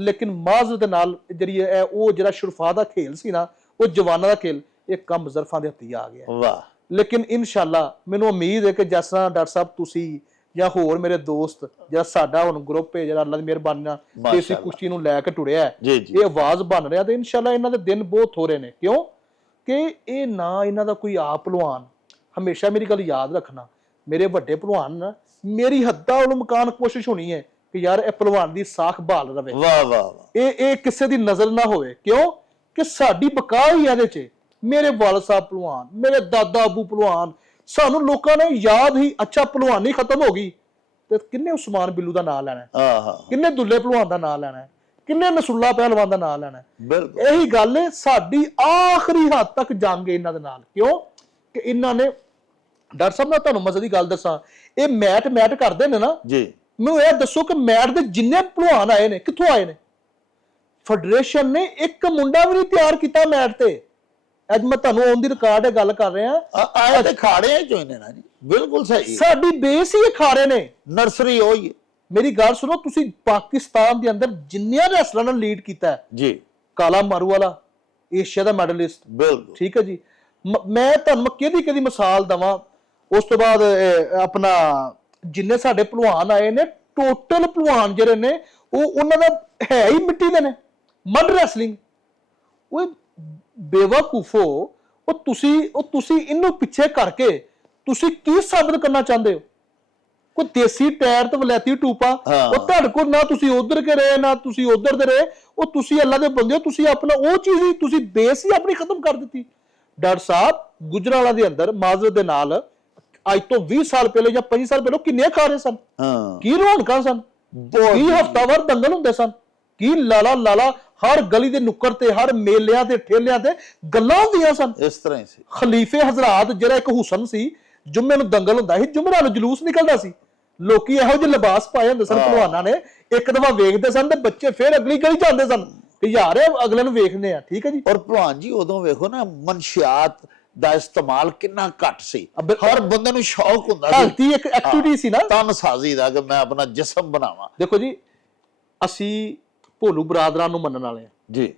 ਲੇਕਿਨ ਮਾਜ਼ਰਤ ਦੇ ਨਾਲ ਜਿਹੜੀ ਹੈ ਉਹ ਜਿਹੜਾ ਸ਼ੁਰਫਾ ਦਾ ਖੇਲ ਸੀ ਨਾ, ਉਹ ਜਵਾਨਾਂ ਦਾ ਖੇਲ, ਇਹ ਕੰਮ ਜ਼ਰਫਾਂ ਦੇ ਹੱਥੀ ਆ ਗਿਆ। ਲੇਕਿਨ ਇਨਸ਼ਾਅੱਲਾ ਮੈਨੂੰ ਉਮੀਦ ਹੈ ਕਿ ਜਿਸ ਤਰ੍ਹਾਂ ਡਾਕਟਰ ਸਾਹਿਬ ਤੁਸੀਂ ਜਾਂ ਹੋਰ ਮੇਰੇ ਦੋਸਤ, ਜਿਹੜਾ ਸਾਡਾ ਹੁਣ ਗਰੁੱਪ ਹੈ ਜਿਹੜਾ ਅੱਲਾਹ ਦੀ ਮਿਹਰਬਾਨੀ ਨਾਲ ਦੇਸੀ ਕੁਸ਼ਤੀ ਨੂੰ ਲੈ ਕੇ ਟੁਰਿਆ ਹੈ, ਇਹ ਆਵਾਜ਼ ਬਣ ਰਿਹਾ, ਤੇ ਇਨਸ਼ਾਅੱਲਾ ਇਹਨਾਂ ਦੇ ਦਿਨ ਬਹੁਤ ਹੋ ਰਹੇ ਨੇ। ਕਿਉਂ ਕਿ ਇਹ ਨਾ ਇਹਨਾਂ ਦਾ ਕੋਈ ਆਪ ਪਹਿਲਵਾਨ, ਹਮੇਸ਼ਾ ਮੇਰੀ ਗੱਲ ਯਾਦ ਰੱਖਣਾ, ਮੇਰੇ ਵੱਡੇ ਪਹਿਲਵਾਨ ਨਾ ਮੇਰੀ ਹੱਦਾਂ ਵੱਲੋਂ ਮਕਾਨ ਕੋਸ਼ਿਸ਼ ਹੋਣੀ ਹੈ ਕਿ ਯਾਰ ਇਹ ਪਹਿਲਵਾਨ ਦੀ ਸਾਖ ਬਹਾਲ ਰਵੇ, ਇਹ ਕਿਸੇ ਦੀ ਨਜ਼ਰ ਨਾ ਹੋਵੇ। ਕਿਉਂ ਕਿ ਸਾਡੀ ਬਕਾ ਹੀ ਇਹਦੇ ਚ। ਮੇਰੇ ਵਾਲਦ ਸਾਹਿਬ ਪਹਿਲਵਾਨ, ਮੇਰੇ ਦਾਦਾ ਅਬੂ ਪਹਿਲਵਾਨ, ਸਾਨੂੰ ਲੋਕਾਂ ਨੇ ਯਾਦ ਹੀ, ਅੱਛਾ ਪਹਿਲਵਾਨੀ ਖਤਮ ਹੋ ਗਈ ਤੇ ਕਿੰਨੇ ਉਸਮਾਨ ਬਿੱਲੂ ਦਾ ਨਾਮ ਲੈਣਾ, ਕਿੰਨੇ ਦੁੱਲੇ ਪਹਿਲਵਾਨ ਦਾ ਨਾਮ ਲੈਣਾ, ਕਿੰਨੇ ਨਸੁੱਲਾ ਪਹਿਲਵਾਨ ਦਾ ਨਾਮ ਲੈਣਾ। ਇਹੀ ਗੱਲ ਹੈ, ਸਾਡੀ ਆਖਰੀ ਹੱਦ ਤੱਕ ਜੰਗ ਇਹਨਾਂ ਦੇ ਨਾਲ। ਕਿਉਂ ਕਿ ਇਹਨਾਂ ਨੇ, ਡਾਕਟਰ ਸਾਹਿਬ ਮੈਂ ਤੁਹਾਨੂੰ ਮਜ਼ੇ ਦੀ ਗੱਲ ਦੱਸਾਂ, ਇਹ ਮੈਟ ਕਰਦੇ ਨੇ ਨਾ ਜੀ, ਮੈਨੂੰ ਇਹ ਦੱਸੋ ਕਿ ਮੈਟ ਦੇ ਜਿੰਨੇ ਪਹਿਲਵਾਨ ਆਏ ਨੇ ਕਿੱਥੋਂ ਆਏ ਨੇ? ਫੈਡਰੇਸ਼ਨ ਨੇ ਇੱਕ ਮੁੰਡਾ ਵੀ ਨਹੀਂ ਤਿਆਰ ਕੀਤਾ ਮੈਟ ਤੇ। ਅੱਜ ਮੈਂ ਤੁਹਾਨੂੰ ਔਨ ਦੀ ਰਿਕਾਰਡ ਇਹ ਗੱਲ ਕਰ ਰਿਹਾ, ਆਏ ਤੇ ਖਾੜੇ ਚੋਂ ਨੇ ਨਾ ਜੀ, ਬਿਲਕੁਲ ਸਹੀ, ਸਾਡੀ ਬੇਸ ਹੀ ਖਾੜੇ ਨੇ, ਨਰਸਰੀ ਹੋਈ ਹੈ। ਮੇਰੀ ਗੱਲ ਸੁਣੋ, ਤੁਸੀਂ ਪਾਕਿਸਤਾਨ ਦੇ ਅੰਦਰ ਜਿੰਨਿਆਂ ਰੈਸਲਰਾਂ ਨੇ ਲੀਡ ਕੀਤਾ ਜੀ, ਕਾਲਾ ਮਾਰੂ ਵਾਲਾ ਏਸ਼ੀਆ ਦਾ ਮੈਡਲਿਸਟ, ਬਿਲਕੁਲ ਠੀਕ ਹੈ ਜੀ, ਮੈਂ ਤੁਹਾਨੂੰ ਕਿਹਦੀ ਮਿਸਾਲ ਦਵਾਂ। ਉਸ ਤੋਂ ਬਾਅਦ ਆਪਣਾ ਜਿੰਨੇ ਸਾਡੇ ਪਹਿਲਵਾਨ ਆਏ ਨੇ, ਟੋਟਲ ਪਹਿਲਵਾਨ ਜਿਹੜੇ ਨੇ ਉਹ ਉਹਨਾਂ ਦਾ ਹੈ ਹੀ ਮਿੱਟੀ ਦੇ ਨੇ, ਮਡ ਰੈਸਲਿੰਗ। ਉਹ ਬੇਵਕੂਫੋ, ਉਹ ਤੁਸੀਂ ਇਹਨੂੰ ਪਿੱਛੇ ਕਰਕੇ ਤੁਸੀਂ ਕੀ ਸਾਬਤ ਕਰਨਾ ਚਾਹੁੰਦੇ ਹੋ? ਕੋਈ ਦੇਸੀ ਟਾਇਰ ਤੇ ਵਲੈਤੀ ਟੂਪਾ, ਉਹ ਤੁਹਾਡੇ ਕੋਲ ਨਾ ਤੁਸੀਂ ਉਧਰ ਕੇ ਰਹੇ ਨਾ ਤੁਸੀਂ ਉਧਰ ਦੇ ਰਹੇ, ਉਹ ਤੁਸੀਂ ਅੱਲਾ ਦੇ ਬੰਦੇ ਹੋ, ਤੁਸੀਂ ਆਪਣਾ ਉਹ ਚੀਜ਼ ਹੀ ਤੁਸੀਂ ਬੇਸ ਹੀ ਆਪਣੀ ਖਤਮ ਕਰ ਦਿੱਤੀ। ਡਾਕਟਰ ਸਾਹਿਬ ਗੁਜਰਾਂਵਾਲਾ ਦੇ ਅੰਦਰ ਮਾਜ਼ਰਤ ਦੇ ਨਾਲ ਅੱਜ ਤੋਂ 20 ਸਾਲ ਪਹਿਲੇ ਜਾਂ 25 ਸਾਲ ਪਹਿਲੇ ਕਿੰਨੇ ਖਾ ਰਹੇ ਸਨ, ਕੀ ਰੌਣਕਾਂ ਸਨ, ਕੀ ਹਫਤਾਵਾਰ ਦੰਗਲ ਹੁੰਦੇ ਸਨ, ਕੀ ਲਾਲਾ ਹਰ ਗਲੀ ਦੇ ਨੁੱਕਰ ਤੇ, ਹਰ ਮੇਲਿਆਂ ਤੇ ਠੇਲਿਆਂ ਤੇ ਗੱਲਾਂ ਹੁੰਦੀਆਂ ਸਨ। ਇਸ ਤਰ੍ਹਾਂ ਹੀ ਸੀ ਖਲੀਫੇ ਹਜ਼ਰਾਤ, ਜਿਹੜਾ ਇੱਕ ਹੁਸਨ ਸੀ, ਜੁਮੇ ਨੂੰ ਦੰਗਲ ਹੁੰਦਾ ਸੀ, ਜੁਮਰਾ ਨੂੰ ਜਲੂਸ ਨਿਕਲਦਾ ਸੀ, ਲੋਕੀ ਇਹੋ ਜਿਹੇ ਲਿਬਾਸ ਪਾਏ ਹੁੰਦੇ ਸਨ ਪਹਿਲਵਾਨਾਂ ਨੇ, ਇੱਕ ਦਫਾ ਵੇਖਦੇ ਸਨ ਤੇ ਬੱਚੇ ਫਿਰ ਅਗਲੀ ਗਲੀ ਜਾਂਦੇ ਸਨ ਕਿ ਯਾਰ ਅਗਲੇ ਨੂੰ ਵੇਖਦੇ ਆ। ਠੀਕ ਹੈ ਜੀ। ਔਰ ਪਹਿਲਵਾਨ ਜੀ ਉਦੋਂ ਵੇਖੋ ਨਾ ਮਨਸ਼ਿਆਤ ਦਾ ਇਸਤੇਮਾਲ ਕਿੰਨਾ ਘੱਟ ਸੀ, ਹਰ ਬੰਦੇ ਨੂੰ ਸ਼ੌਕ ਹੁੰਦਾ ਸੀ, ਇੱਕ ਐਕਟੀਵਿਟੀ ਸੀ ਨਾ ਤਨਸਾਜ਼ੀ ਦਾ ਕਿ ਮੈਂ ਆਪਣਾ ਜਿਸਮ ਬਣਾਵਾਂ। ਦੇਖੋ ਜੀ, ਅਸੀਂ ਭੋਲੂ ਬਰਾਦਰਾਂ ਨੂੰ ਮੰਨਣ ਵਾਲੇ ਆ ਜੀ,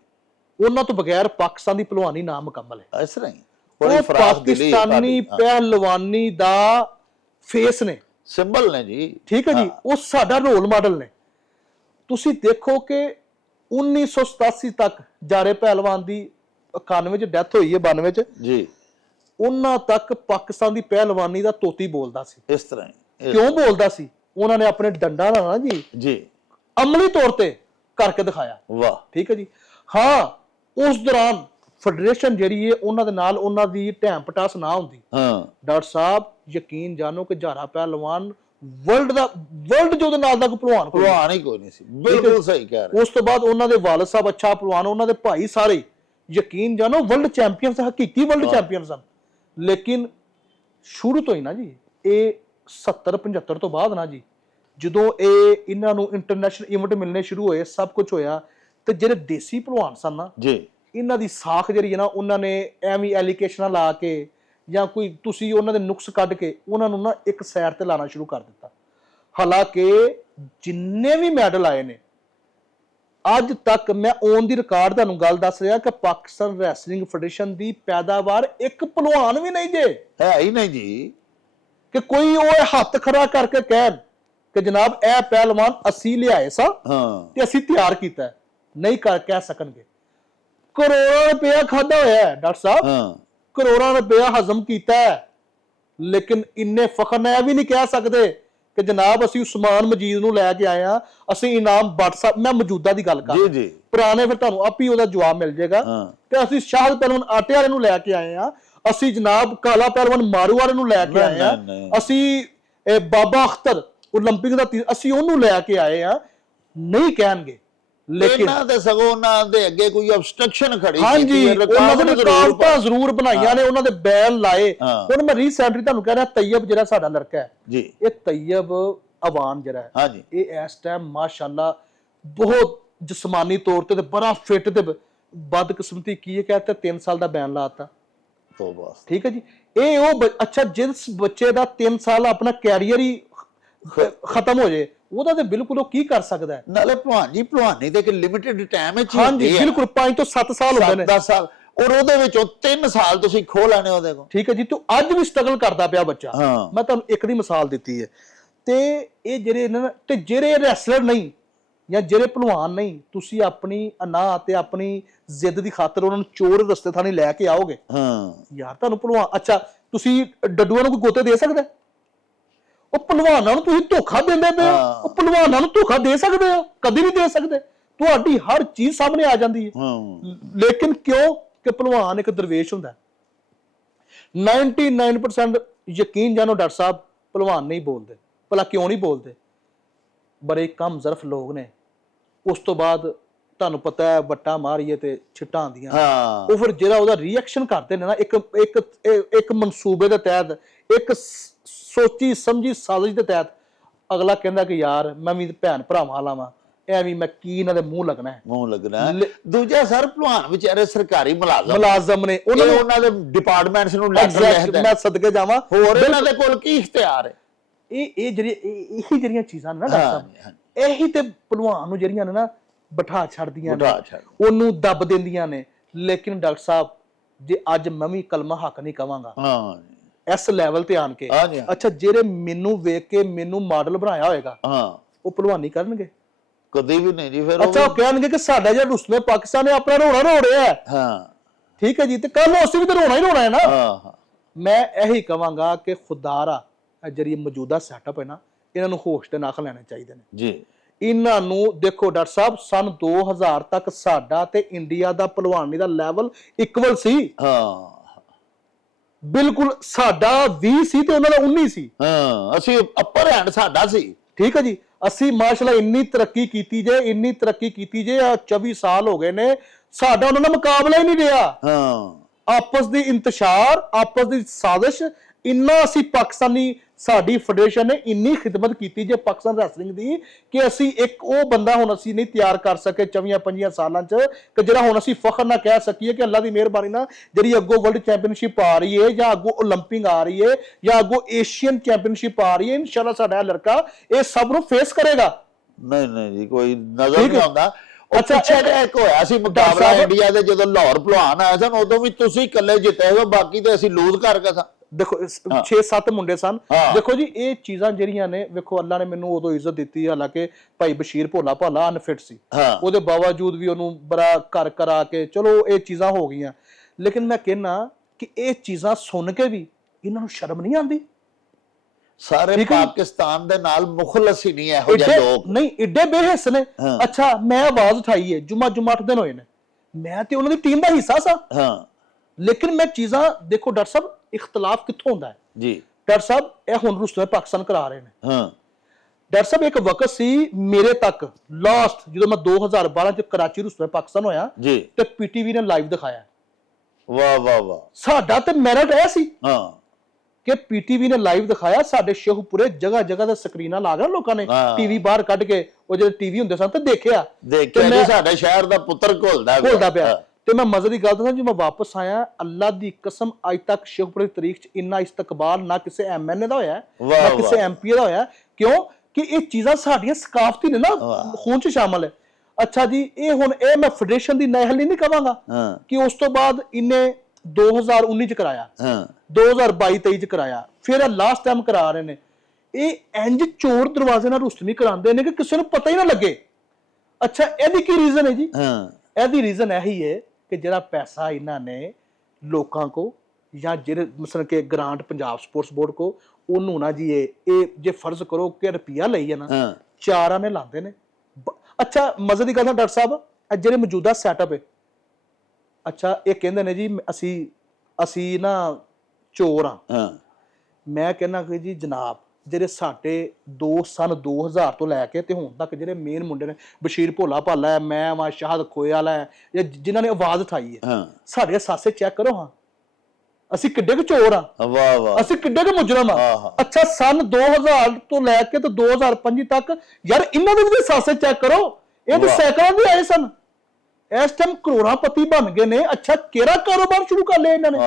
ਉਹਨਾਂ ਤੋਂ ਬਗੈਰ ਪਾਕਿਸਤਾਨ ਦੀ ਪਹਿਲਵਾਨੀ ਨਾ ਮੁਕੰਮਲ ਹੈ। ਇਸ ਤਰ੍ਹਾਂ ਹੀ ਉਹ ਪਾਕਿਸਤਾਨੀ ਪਹਿਲਵਾਨੀ ਦਾ ਫੇਸ ਨੇ, ਸਿੰਬਲ ਨੇ ਜੀ। ਠੀਕ ਹੈ ਜੀ, ਉਹ ਸਾਡਾ ਰੋਲ ਮਾਡਲ ਨੇ। ਤੁਸੀਂ ਦੇਖੋ ਕਿ 1987 ਤੱਕ ਜਾਰੇ ਪਹਿਲਵਾਨ ਦੀ 91 ਚ ਡੈਥ ਹੋਈ ਹੈ, 92 ਚ ਜੀ, ਉਹਨਾਂ ਤੱਕ ਪਾਕਿਸਤਾਨ ਦੀ ਪਹਿਲਵਾਨੀ ਦਾ ਤੋਤੀ ਬੋਲਦਾ ਸੀ। ਇਸ ਤਰ੍ਹਾਂ ਹੀ ਕਿਉਂ ਬੋਲਦਾ ਸੀ? ਉਹਨਾਂ ਨੇ ਆਪਣੇ ਡੰਡਾ ਨਾਲ ਨਾ ਜੀ ਜੀ ਅਮਲੀ ਤੌਰ ਤੇ ਕਰਕੇ ਦਿਖਾਇਆ। ਵਾਹ, ਠੀਕ ਹੈ ਜੀ। ਹਾਂ, ਉਸ ਦੌਰਾਨ ਫੈਡਰੇਸ਼ਨ ਜਿਹੜੀ ਹੈ ਉਹਨਾਂ ਦੇ ਨਾਲ ਉਹਨਾਂ ਦੀ ਢੈਂ ਪਟਾਸ ਨਾ ਹੁੰਦੀ। ਹਾਂ ਡਾਕਟਰ ਸਾਹਿਬ ਯਕੀਨ ਜਾਣੋ ਕਿ ਹਜ਼ਾਰਾ ਪਹਿਲਵਾਨ ਵਰਲਡ ਜੋ ਦੇ ਨਾਲ ਦਾ ਕੋਈ ਭਲਵਾਨ ਹੀ ਕੋਈ ਨਹੀਂ ਸੀ। ਬਿਲਕੁਲ ਸਹੀ ਕਹਿ ਰਹੇ। ਉਸ ਤੋਂ ਬਾਅਦ ਉਹਨਾਂ ਦੇ ਵਾਲਦ ਸਾਹਿਬ ਅੱਛਾ ਪਹਿਲਵਾਨ, ਉਹਨਾਂ ਦੇ ਭਾਈ ਸਾਰੇ ਯਕੀਨ ਜਾਣੋ ਵਰਲਡ ਚੈਂਪੀਅਨ ਸਨ, ਹਕੀਕੀ ਵਰਲਡ ਚੈਂਪੀਅਨ ਸਨ। ਲੇਕਿਨ ਸ਼ੁਰੂ ਤੋਂ ਹੀ ਨਾ ਜੀ ਇਹ 70-75 ਤੋਂ ਬਾਅਦ ਨਾ ਜੀ ਜਦੋਂ ਇਹਨਾਂ ਨੂੰ ਇੰਟਰਨੈਸ਼ਨਲ ਇਵੈਂਟ ਮਿਲਣੇ ਸ਼ੁਰੂ ਹੋਏ, ਸਭ ਕੁਝ ਹੋਇਆ, ਤੇ ਜਿਹੜੇ ਦੇਸੀ ਪਹਿਲਵਾਨ ਸਨ ਨਾ ਜੀ ਇਹਨਾਂ ਦੀ ਸਾਖ ਜਿਹੜੀ ਹੈ ਨਾ ਉਹਨਾਂ ਨੇ ਐਵੇਂ ਐਲੀਗੇਸ਼ਨਾਂ ਲਾ ਕੇ ਜਾਂ ਕੋਈ ਤੁਸੀਂ ਉਹਨਾਂ ਦੇ ਨੁਕਸ ਕੱਢ ਕੇ ਉਹਨਾਂ ਨੂੰ ਨਾ ਇੱਕ ਸਾਈਡ ਤੇ ਲਾਣਾ ਸ਼ੁਰੂ ਕਰ ਦਿੱਤਾ। ਹਾਲਾਂਕਿ ਜਿੰਨੇ ਵੀ ਮੈਡਲ ਆਏ ਨੇ ਅੱਜ ਤੱਕ, ਮੈਂ ਔਨ ਦੀ ਰਿਕਾਰਡ ਤੁਹਾਨੂੰ ਗੱਲ ਦੱਸ ਰਿਹਾ ਕਿ ਪਾਕਿਸਤਾਨ ਰੈਸਲਿੰਗ ਫੈਡਰੇਸ਼ਨ ਦੀ ਪੈਦਾਵਾਰ ਇੱਕ ਪਹਿਲਵਾਨ ਵੀ ਨਹੀਂ ਜੇ ਹੈ ਹੀ ਨਹੀਂ ਜੀ ਕਿ ਕੋਈ ਉਹ ਹੱਥ ਖੜਾ ਕਰਕੇ ਕਹਿਣ ਕਿ ਜਨਾਬ ਇਹ ਪਹਿਲਵਾਨ ਅਸੀਂ ਲਿਆਏ ਸਾਂ ਤੇ ਅਸੀਂ ਤਿਆਰ ਕੀਤਾ। ਨਹੀਂ ਕਹਿ ਸਕਣਗੇ। ਕਰੋੜਾਂ ਰੁਪਇਆ ਖਾਦਾ ਹੋਇਆ ਹੈ ਡਾਕਟਰ ਸਾਹਿਬ, ਕਰੋੜਾਂ ਰੁਪਇਆ ਹਜ਼ਮ ਕੀਤਾ ਹੈ, ਲੇਕਿਨ ਇੰਨੇ ਫਖਰ ਨਾਲ ਇਹ ਵੀ ਨਹੀਂ ਕਹਿ ਸਕਦੇ ਕਿ ਜਨਾਬ ਅਸੀਂ ਉਸਮਾਨ ਮਜੀਦ ਨੂੰ ਲੈ ਕੇ ਆਏ ਆ, ਅਸੀਂ ਇਨਾਮ ਵੱਟ ਸਾਹਿਬ, ਮੈਂ ਮੌਜੂਦਾ ਦੀ ਗੱਲ ਕਰ ਜੀ ਜੀ ਪੁਰਾਣੇ, ਫਿਰ ਤੁਹਾਨੂੰ ਆਪ ਹੀ ਉਹਦਾ ਜਵਾਬ ਮਿਲ ਜਾਏਗਾ ਕਿ ਅਸੀਂ ਸ਼ਾਹਦ ਪਹਿਲਵਾਨ ਆਟੇ ਵਾਲੇ ਨੂੰ ਲੈ ਕੇ ਆਏ ਆ, ਅਸੀਂ ਜਨਾਬ ਕਾਲਾ ਪਹਿਲਵਾਨ ਮਾਰੂ ਵਾਲੇ ਨੂੰ ਲੈ ਕੇ ਆਏ ਆ, ਅਸੀਂ ਬਾਬਾ ਅਖਤਰ 올림픽 ਦਾ ਅਸੀਂ ਉਹਨੂੰ ਲੈ ਕੇ ਆਏ ਆ। ਨਹੀਂ ਕਹਿਣਗੇ, ਲੇਕਿਨ ਇਹਨਾਂ ਦੇ ਸਗੋਂ ਉਹਨਾਂ ਦੇ ਅੱਗੇ ਕੋਈ ਆਬਸਟ੍ਰਕਸ਼ਨ ਖੜੀ ਕੀਤੀ। ਹਾਂਜੀ, ਉਹਨਾਂ ਦੇ ਰੁਕਾਵਟਾਂ ਜ਼ਰੂਰ ਬਣਾਈਆਂ ਨੇ, ਉਹਨਾਂ ਦੇ ਬੈਨ ਲਾਏ। ਹੁਣ ਮੈਂ ਰੀਸੈਂਟਲੀ ਤੁਹਾਨੂੰ ਕਹਿ ਰਿਹਾ, ਤੈਯਬ ਜਿਹੜਾ ਸਾਡਾ ਲੜਕਾ ਹੈ ਜੀ, ਇਹ ਤੈਯਬ ਅਵਾਨ ਜਿਹੜਾ ਹੈ ਹਾਂਜੀ, ਇਹ ਇਸ ਟਾਈਮ ਮਾਸ਼ਾਅੱਲਾ ਬਹੁਤ ਜਿਸਮਾਨੀ ਤੌਰ ਤੇ ਬੜਾ ਫਿੱਟ ਤੇ ਬਦਕਿਸਮਤੀ ਕੀ ਹੈ ਕਿ 3 ਸਾਲ ਦਾ ਬੈਨ ਲਾਤਾ। ਤੋਬਾ। ਠੀਕ ਹੈ ਜੀ। ਇਹ ਉਹ ਅੱਛਾ ਜਿਸ ਬੱਚੇ ਦਾ 3 ਸਾਲ ਆਪਣਾ ਕੈਰੀਅਰ ਹੀ ਖਤਮ ਹੋ ਜਾਏ, ਉਹਦਾ ਤੇ ਬਿਲਕੁਲ ਉਹ ਕੀ ਕਰ ਸਕਦਾ ਹੈ। ਨਾਲੇ ਭਲਵਾਨੀ ਤੇ ਇੱਕ ਲਿਮਿਟਿਡ ਟਾਈਮ ਵਿੱਚ ਹਾਂਜੀ ਬਿਲਕੁਲ 5 ਤੋਂ 7 ਸਾਲ ਹੁੰਦੇ ਨੇ, 10 ਸਾਲ, ਔਰ ਉਹਦੇ ਵਿੱਚੋਂ 3 ਸਾਲ ਤੁਸੀਂ ਖੋ ਲੈਣੇ ਉਹਦੇ ਕੋਲ। ਠੀਕ ਹੈ ਜੀ। ਤੂੰ ਅੱਜ ਵੀ ਸਟਰਗਲ ਕਰਦਾ ਪਿਆ ਬੱਚਾ। ਮੈਂ ਤੁਹਾਨੂੰ ਇੱਕ ਦੀ ਮਿਸਾਲ ਦਿੱਤੀ ਹੈ। ਤੇ ਇਹ ਜਿਹੜੇ ਤੇ ਜਿਹੜੇ ਰੈਸਲਰ ਨਹੀਂ ਜਾਂ ਜਿਹੜੇ ਪਹਿਲਵਾਨ ਨਹੀਂ, ਤੁਸੀਂ ਆਪਣੀ ਅਨਾਹ ਤੇ ਆਪਣੀ ਜ਼ਿੱਦ ਦੀ ਖਾਤਰ ਉਹਨਾਂ ਨੂੰ ਚੋਰ ਰਸਤੇ ਥਾਣੀ ਲੈ ਕੇ ਆਓਗੇ। ਯਾਰ ਤੁਹਾਨੂੰ ਪਹਿਲਵਾਨ, ਅੱਛਾ ਤੁਸੀਂ ਡੱਡੂਆਂ ਨੂੰ ਕੋਈ ਗੋਤੇ ਦੇ ਸਕਦਾ? ਉਹ ਪਹਿਲਵਾਨਾਂ ਨੂੰ ਤੁਸੀਂ ਧੋਖਾ ਦਿੰਦੇ ਪਏ ਹੋ। ਉਹ ਪਹਿਲਵਾਨਾਂ ਨੂੰ ਧੋਖਾ ਦੇ ਸਕਦੇ ਹੋ? ਕਦੀ ਨਹੀਂ ਦੇ ਸਕਦੇ। ਤੁਹਾਡੀ ਹਰ ਚੀਜ਼ ਸਾਹਮਣੇ ਆ ਜਾਂਦੀ ਹੈ। ਲੇਕਿਨ ਕਿਉਂ? ਕਿ ਪਹਿਲਵਾਨ ਇੱਕ ਦਰਵੇਸ਼ ਹੁੰਦਾ। 99% ਯਕੀਨ ਜਾਨੋ ਡਾਕਟਰ ਸਾਹਿਬ ਪਹਿਲਵਾਨ ਨਹੀਂ ਬੋਲਦੇ। ਭਲਾ ਕਿਉਂ ਨਹੀਂ ਬੋਲਦੇ? ਬੜੇ ਕਮ ਜ਼ਰਫ ਲੋਕ ਨੇ। ਉਸ ਤੋਂ ਬਾਅਦ ਤੁਹਾਨੂੰ ਪਤਾ ਹੈ ਵੱਟਾ ਮਾਰੀਏ ਤੇ ਛਿੱਟਾਂ ਆਉਂਦੀਆਂ। ਉਹ ਫਿਰ ਜਿਹੜਾ ਉਹਦਾ ਰਿਐਕਸ਼ਨ ਕਰਦੇ ਨੇ ਨਾ ਇੱਕ ਮਨਸੂਬੇ ਦੇ ਤਹਿਤ, ਇੱਕ ਸੋਚੀ ਸਮਝੀ ਸਾਜ਼ਿਸ਼ ਦੇ ਤਹਿਤ, ਅਗਲਾ ਕਹਿੰਦਾ ਕਿ ਯਾਰ ਮੈਂ ਵੀ ਭੈਣ ਭਰਾਵਾਂ ਲਾਵਾਂ, ਐਵੇਂ ਮੈਂ ਕੀ ਇਹਨਾਂ ਦੇ ਮੂੰਹ ਲੱਗਣਾ। ਦੂਜਾ ਸਰ ਭਲਵਾਨ ਵਿਚਾਰੇ ਸਰਕਾਰੀ ਮੁਲਾਜ਼ਮ ਨੇ, ਉਹਨਾਂ ਦੇ ਡਿਪਾਰਟਮੈਂਟਸ ਨੂੰ ਲੈਟਰ ਲਿਖਦੇ। ਮੈਂ ਸਦਕੇ ਜਾਵਾਂ, ਹੋਰ ਇਹਨਾਂ ਦੇ ਕੋਲ ਕੀ ਇਖਤਿਆਰ ਹੈ? ਇਹੀ ਜਿਹੜੀਆਂ ਚੀਜ਼ਾਂ ਨੇ ਨਾ ਡਾਕਟਰ ਸਾਹਿਬ, ਇਹੀ ਤੇ ਭਲਵਾਨ ਨੂੰ ਜਿਹੜੀਆਂ ਨੇ ਨਾ ਬਿਠਾ ਛੱਡਦੀਆਂ ਨੇ, ਉਹਨੂੰ ਦੱਬ ਦਿੰਦੀਆਂ ਨੇ। ਲੇਕਿਨ ਡਾਕਟਰ ਸਾਹਿਬ ਜੇ ਅੱਜ ਮੈਂ ਵੀ ਕਲਮਾ ਹੱਕ ਨਹੀਂ ਕਵਾਂਗਾ ਇਸ ਲੈਵਲ ਤੇ ਆਣ ਕੇ, ਅੱਛਾ ਜਿਹੜੇ ਮੈਨੂੰ ਵੇਖ ਕੇ ਮੈਨੂੰ ਮਾਡਲ ਬਣਾਇਆ ਹੋਏਗਾ ਉਹ ਭਲਵਾਨੀ ਕਰਨਗੇ? ਕਦੇ ਵੀ ਨਹੀਂ ਜੀ। ਫਿਰ ਅੱਛਾ ਉਹ ਕਹਿਣਗੇ ਕਿ ਸਾਡਾ ਜਿਹੜਾ ਰੁਸਵੇਂ ਪਾਕਿਸਤਾਨ ਨੇ ਆਪਣਾ ਰੋਣਾ ਰੋ ਰਿਹਾ ਹੈ। ਠੀਕ ਹੈ ਜੀ। ਤੇ ਕੱਲ ਅਸੀਂ ਵੀ ਤਾਂ ਰੋਣਾ ਹੀ ਰੋਣਾ ਹੈ ਨਾ। ਮੈਂ ਇਹੀ ਕਵਾਂਗਾ ਕਿ ਖੁਦਾਰਾ ਜਿਹੜੀ ਮੌਜੂਦਾ ਸੈਟਅਪ ਹੈ ਨਾ, ਇਹਨਾਂ ਨੂੰ ਹੋਸ਼ ਤੇ ਨੱਕ ਲੈਣੇ ਚਾਹੀਦੇ ਨੇ ਜੀ। ਇਹਨਾਂ ਨੂੰ ਦੇਖੋ ਡਾਕਟਰ ਸਾਹਿਬ, ਸਨ 2000 ਤੱਕ ਸਾਡਾ ਤੇ ਇੰਡੀਆ ਦਾ ਪਹਿਲਵਾਨੀ ਦਾ ਲੈਵਲ ਇਕੁਅਲ ਸੀ। ਬਿਲਕੁਲ ਸਾਡਾ 20 ਸੀ ਤੇ ਉਹਨਾਂ ਦਾ 19 ਸੀ। ਅਸੀਂ ਅਪਰ ਹੈਂਡ ਸਾਡਾ ਸੀ। ਠੀਕ ਹੈ ਜੀ। ਅਸੀਂ ਮਾਸ਼ਾਅੱਲਾ ਇੰਨੀ ਤਰੱਕੀ ਕੀਤੀ ਜੇ 24 ਸਾਲ ਹੋ ਗਏ ਨੇ, ਸਾਡਾ ਉਹਨਾਂ ਨਾਲ ਮੁਕਾਬਲਾ ਹੀ ਨਹੀਂ ਰਿਹਾ। ਆਪਸ ਦੀ ਇੰਤਸ਼ਾਰ, ਆਪਸ ਦੀ ਸਾਜ਼ਿਸ਼, ਇੰਨਾ ਅਸੀਂ ਪਾਕਿਸਤਾਨੀ, ਸਾਡੀ ਫੈਡਰੇਸ਼ਨ ਨੇ ਇੰਨੀ ਖਿਦਮਤ ਕੀਤੀ ਜੇ ਪਾਕਿਸਤਾਨ ਰੈਸਲਿੰਗ ਦੀ ਕਿ ਅਸੀਂ ਇੱਕ ਉਹ ਬੰਦਾ ਹੁਣ ਅਸੀਂ ਨਹੀਂ ਤਿਆਰ ਕਰ ਸਕੇ 24-25 ਸਾਲਾਂ ਚ ਕਿ ਜਿਹੜਾ ਹੁਣ ਅਸੀਂ ਫਖਰ ਨਾਲ ਕਹਿ ਸਕੀਏ ਕਿ ਅੱਲਾ ਦੀ ਮਿਹਰਬਾਨੀ ਨਾਲ ਜਿਹੜੀ ਅੱਗੋਂ ਵਰਲਡ ਚੈਂਪੀਅਨਸ਼ਿਪ ਆ ਰਹੀ ਹੈ ਜਾਂ ਅੱਗੋਂ 올림픽 ਆ ਰਹੀ ਹੈ ਜਾਂ ਅੱਗੋਂ ਏਸ਼ੀਅਨ ਚੈਂਪੀਅਨਸ਼ਿਪ ਆ ਰਹੀ ਹੈ, ਇਨਸ਼ਾਅੱਲਾ ਸਾਡਾ ਇਹ ਲੜਕਾ ਇਹ ਸਭ ਨੂੰ ਫੇਸ ਕਰੇਗਾ। ਨਹੀਂ ਜੀ, ਕੋਈ ਨਜ਼ਰ ਨਹੀਂ ਆਉਂਦਾ। ਅੱਛਾ ਇੱਕ ਹੋਇਆ ਸੀ ਮੁਕਾਬਲਾ ਇੰਡੀਆ ਦੇ, ਜਦੋਂ ਲਾਹੌਰ ਪਹਿਲਵਾਨ ਆਇਆ ਸਨ, ਉਦੋਂ ਵੀ ਤੁਸੀਂ ਇਕੱਲੇ ਜਿੱਤੇ ਹੋ, ਬਾਕੀ ਤੇ ਅਸੀਂ ਲੂਜ਼ ਕਰਕੇ ਸਾਂ। ਦੇਖੋ 6-7 ਮੁੰਡੇ ਸਨ। ਦੇਖੋ ਜੀ ਇਹ ਚੀਜ਼ਾਂ ਜਿਹੜੀਆਂ ਨੇ, ਵੇਖੋ ਅੱਲਾ ਨੇ ਮੈਨੂੰ ਉਦੋਂ ਇੱਜ਼ਤ ਦਿੱਤੀ, ਹਾਲਾਂਕਿ ਭਾਈ ਬਸ਼ੀਰ ਭੋਲਾ ਭਾਲਾ ਅਨਫਿਟ ਸੀ, ਉਹਦੇ ਬਾਵਜੂਦ ਵੀ ਉਹਨੂੰ ਬੜਾ ਕਰ ਕਰਾ ਕੇ ਚਲੋ ਇਹ ਚੀਜ਼ਾਂ ਹੋ ਗਈਆਂ। ਲੇਕਿਨ ਮੈਂ ਕਹਿੰਨਾ ਕਿ ਇਹ ਚੀਜ਼ਾਂ ਸੁਣ ਕੇ ਵੀ ਇਹਨਾਂ ਨੂੰ ਸ਼ਰਮ ਨਹੀਂ ਆਉਂਦੀ? ਸਾਰੇ ਪਾਕਿਸਤਾਨ ਦੇ ਨਾਲ ਮੁਖਲਸ ਹੀ ਨਹੀਂ ਇਹੋ ਜਿਹੇ ਲੋਕ ਨਹੀਂ, ਏਡੇ ਬੇਹਿੱਸ ਨੇ। ਅੱਛਾ, ਮੈਂ ਆਵਾਜ਼ ਉਠਾਈ ਹੈ, ਜੁਮਾ 8 ਦਿਨ ਹੋਏ ਨੇ, ਮੈਂ ਤੇ ਉਹਨਾਂ ਦੀ ਟੀਮ ਦਾ ਹਿੱਸਾ ਸਾਂ। ਲੇਕਿਨ ਮੈਂ ਚੀਜ਼ਾਂ ਦੇਖੋ ਡਾਕਟਰ ਸਾਹਿਬ, ਇਖਤਲਾਫ ਕਿੱਥੋਂ ਹੁੰਦਾ ਹੈ ਜੀ ਡਾਕਟਰ ਸਾਹਿਬ? ਇਹ ਹੁਣ ਰੁਸਤਮ ਪਾਕਿਸਤਾਨ ਕਰਾ ਰਹੇ ਨੇ। ਡਾਕਟਰ ਸਾਹਿਬ ਇੱਕ ਵਕਤ ਸੀ ਮੇਰੇ ਤੱਕ ਲਾਸਟ, ਜਦੋਂ ਮੈਂ 2012 ਚ ਕਰਾਚੀ ਰੁਸਤਮ ਪਾਕਿਸਤਾਨ ਹੋਇਆ ਜੀ, ਤੇ ਪੀਟੀਵੀ ਨੇ ਲਾਈਵ ਦਿਖਾਇਆ। ਵਾਹ ਵਾਹ ਵਾਹ, ਸਾਡਾ ਤੇ ਮੈਰਿਟ ਇਹ ਸੀ ਕਿ ਪੀਟੀਵੀ ਨੇ ਲਾਈਵ ਦਿਖਾਇਆ। ਸਾਡੇ ਸ਼ੇਖੂਪੁਰੇ ਜਗ੍ਹਾ ਜਗ੍ਹਾ ਤੇ ਸਕਰੀਨਾਂ ਲਾ ਕੇ ਲੋਕਾਂ ਨੇ ਟੀਵੀ ਬਾਹਰ ਕੱਢ ਕੇ, ਉਹ ਜਿਹੜੇ ਟੀਵੀ ਹੁੰਦੇ ਸਨ, ਤੇ ਦੇਖਿਆ ਜੀ ਸਾਡੇ ਸ਼ਹਿਰ ਦਾ ਪੁੱਤਰ ਘੁਲਦਾ ਪਿਆ। ਤੇ ਮੈਂ ਮਜ਼ੇ ਦੀ ਗੱਲ ਦੱਸਾਂ ਜੀ, ਮੈਂ ਵਾਪਸ ਆਇਆ, ਅੱਲਾ ਦੀ ਕਸਮ ਅੱਜ ਤੱਕ ਸ਼ੇਖੂਪੁਰੇ ਦੀ ਤਾਰੀਖ 'ਚ ਇੰਨਾ ਇਸਤਕਬਾਲ ਨਾ ਕਿਸੇ ਐਮਐਨਏ ਦਾ ਹੋਇਆ, ਨਾ ਕਿਸੇ ਐਮਪੀ ਦਾ ਹੋਇਆ। ਕਿਉਂ? ਕਿ ਇਹ ਚੀਜ਼ਾਂ ਸਾਡੀਆਂ ਸਕਾਫਤੀ ਨੇ ਨਾ, ਖੂਨ 'ਚ ਸ਼ਾਮਲ ਹੈ। ਅੱਛਾ ਜੀ, ਇਹ ਹੁਣ ਇਹ ਮੈਂ ਫੈਡਰੇਸ਼ਨ ਦੀ ਨਹਿਲੀ ਨਹੀਂ ਕਵਾਂਗਾ ਕਿ ਉਸ ਤੋਂ ਬਾਅਦ ਇਹਨੇ 2019 ਚ ਕਰਾਇਆ, 2022-23 ਚ ਕਰਾਇਆ, ਫਿਰ ਲਾਸਟ ਟਾਈਮ ਕਰਾ ਰਹੇ ਨੇ। ਇਹ ਇੰਜ ਚੋਰ ਦਰਵਾਜ਼ੇ ਨਾਲ ਰੁਸਤਮੀ ਕਰਾਉਂਦੇ ਨੇ ਕਿ ਕਿਸੇ ਨੂੰ ਪਤਾ ਹੀ ਨਾ ਲੱਗੇ। ਅੱਛਾ, ਇਹਦੀ ਕੀ ਰੀਜ਼ਨ ਹੈ ਜੀ? ਇਹਦੀ ਰੀਜ਼ਨ ਇਹੀ ਹੈ ਕਿ ਜਿਹੜਾ ਪੈਸਾ ਇਹਨਾਂ ਨੇ ਲੋਕਾਂ ਕੋ, ਜਾਂ ਜਿਹੜੇ ਮਸਲਨ ਕਿ ਗ੍ਰਾਂਟ ਪੰਜਾਬ ਸਪੋਰਟਸ ਬੋਰਡ ਕੋ, ਉਹਨੂੰ ਨਾ ਜੀ ਇਹ ਜੇ ਫਰਜ਼ ਕਰੋ ਕਿ ਰੁਪਈਆ ਲਈ ਹੈ ਨਾ, ਚਾਰਾਂ ਨੇ ਲਾਉਂਦੇ ਨੇ। ਅੱਛਾ, ਮਜ਼ੇ ਦੀ ਗੱਲ ਹੈ ਡਾਕਟਰ ਸਾਹਿਬ, ਜਿਹੜੇ ਮੌਜੂਦਾ ਸੈਟਅਪ ਹੈ, ਅੱਛਾ ਇਹ ਕਹਿੰਦੇ ਨੇ ਜੀ ਅਸੀਂ ਨਾ ਚੋਰ ਹਾਂ। ਮੈਂ ਕਹਿੰਦਾ ਕਿ ਜੀ ਜਨਾਬ, ਜਿਹੜੇ ਸਾਡੇ ਸਨ 2000 ਤੋਂ ਲੈ ਕੇ ਤੇ ਹੁਣ ਤੱਕ ਜਿਹੜੇ ਮੇਨ ਮੁੰਡੇ ਨੇ, ਬਸ਼ੀਰ ਭੋਲਾ ਭਾਲਾ ਹੈ, ਮੈਂ ਵਾਂ, ਸ਼ਾਹਦ ਖੋਏ ਵਾਲਾ ਹੈ, ਜਾਂ ਜਿਨ੍ਹਾਂ ਨੇ ਆਵਾਜ਼ ਉਠਾਈ ਹੈ, ਸਾਡੇ ਸਾਸੇ ਚੈੱਕ ਕਰੋ ਹਾਂ, ਅਸੀਂ ਕਿੱਡੇ ਕੁ ਚੋਰ ਆ, ਅਸੀਂ ਕਿੱਡੇ ਕੁ ਮੁਜਰਮ ਆ। ਅੱਛਾ, ਸਨ 2000 ਤੋਂ ਲੈ ਕੇ ਤੇ 2025 ਤੱਕ ਯਾਰ ਇਹਨਾਂ ਦੇ ਵੀ ਸਾਸੇ ਚੈੱਕ ਕਰੋ, ਇਹ ਤਾਂ ਸੈਕੜਾਂ ਦੇ ਆਏ ਸਨ, ਇਸ ਟਾਈਮ ਕਰੋੜਾਪਤੀ ਬਣ ਗਏ ਨੇ। ਅੱਛਾ, ਕਿਹੜਾ ਕਾਰੋਬਾਰ ਸ਼ੁਰੂ ਕਰ ਲਿਆ ਇਹਨਾਂ ਨੇ?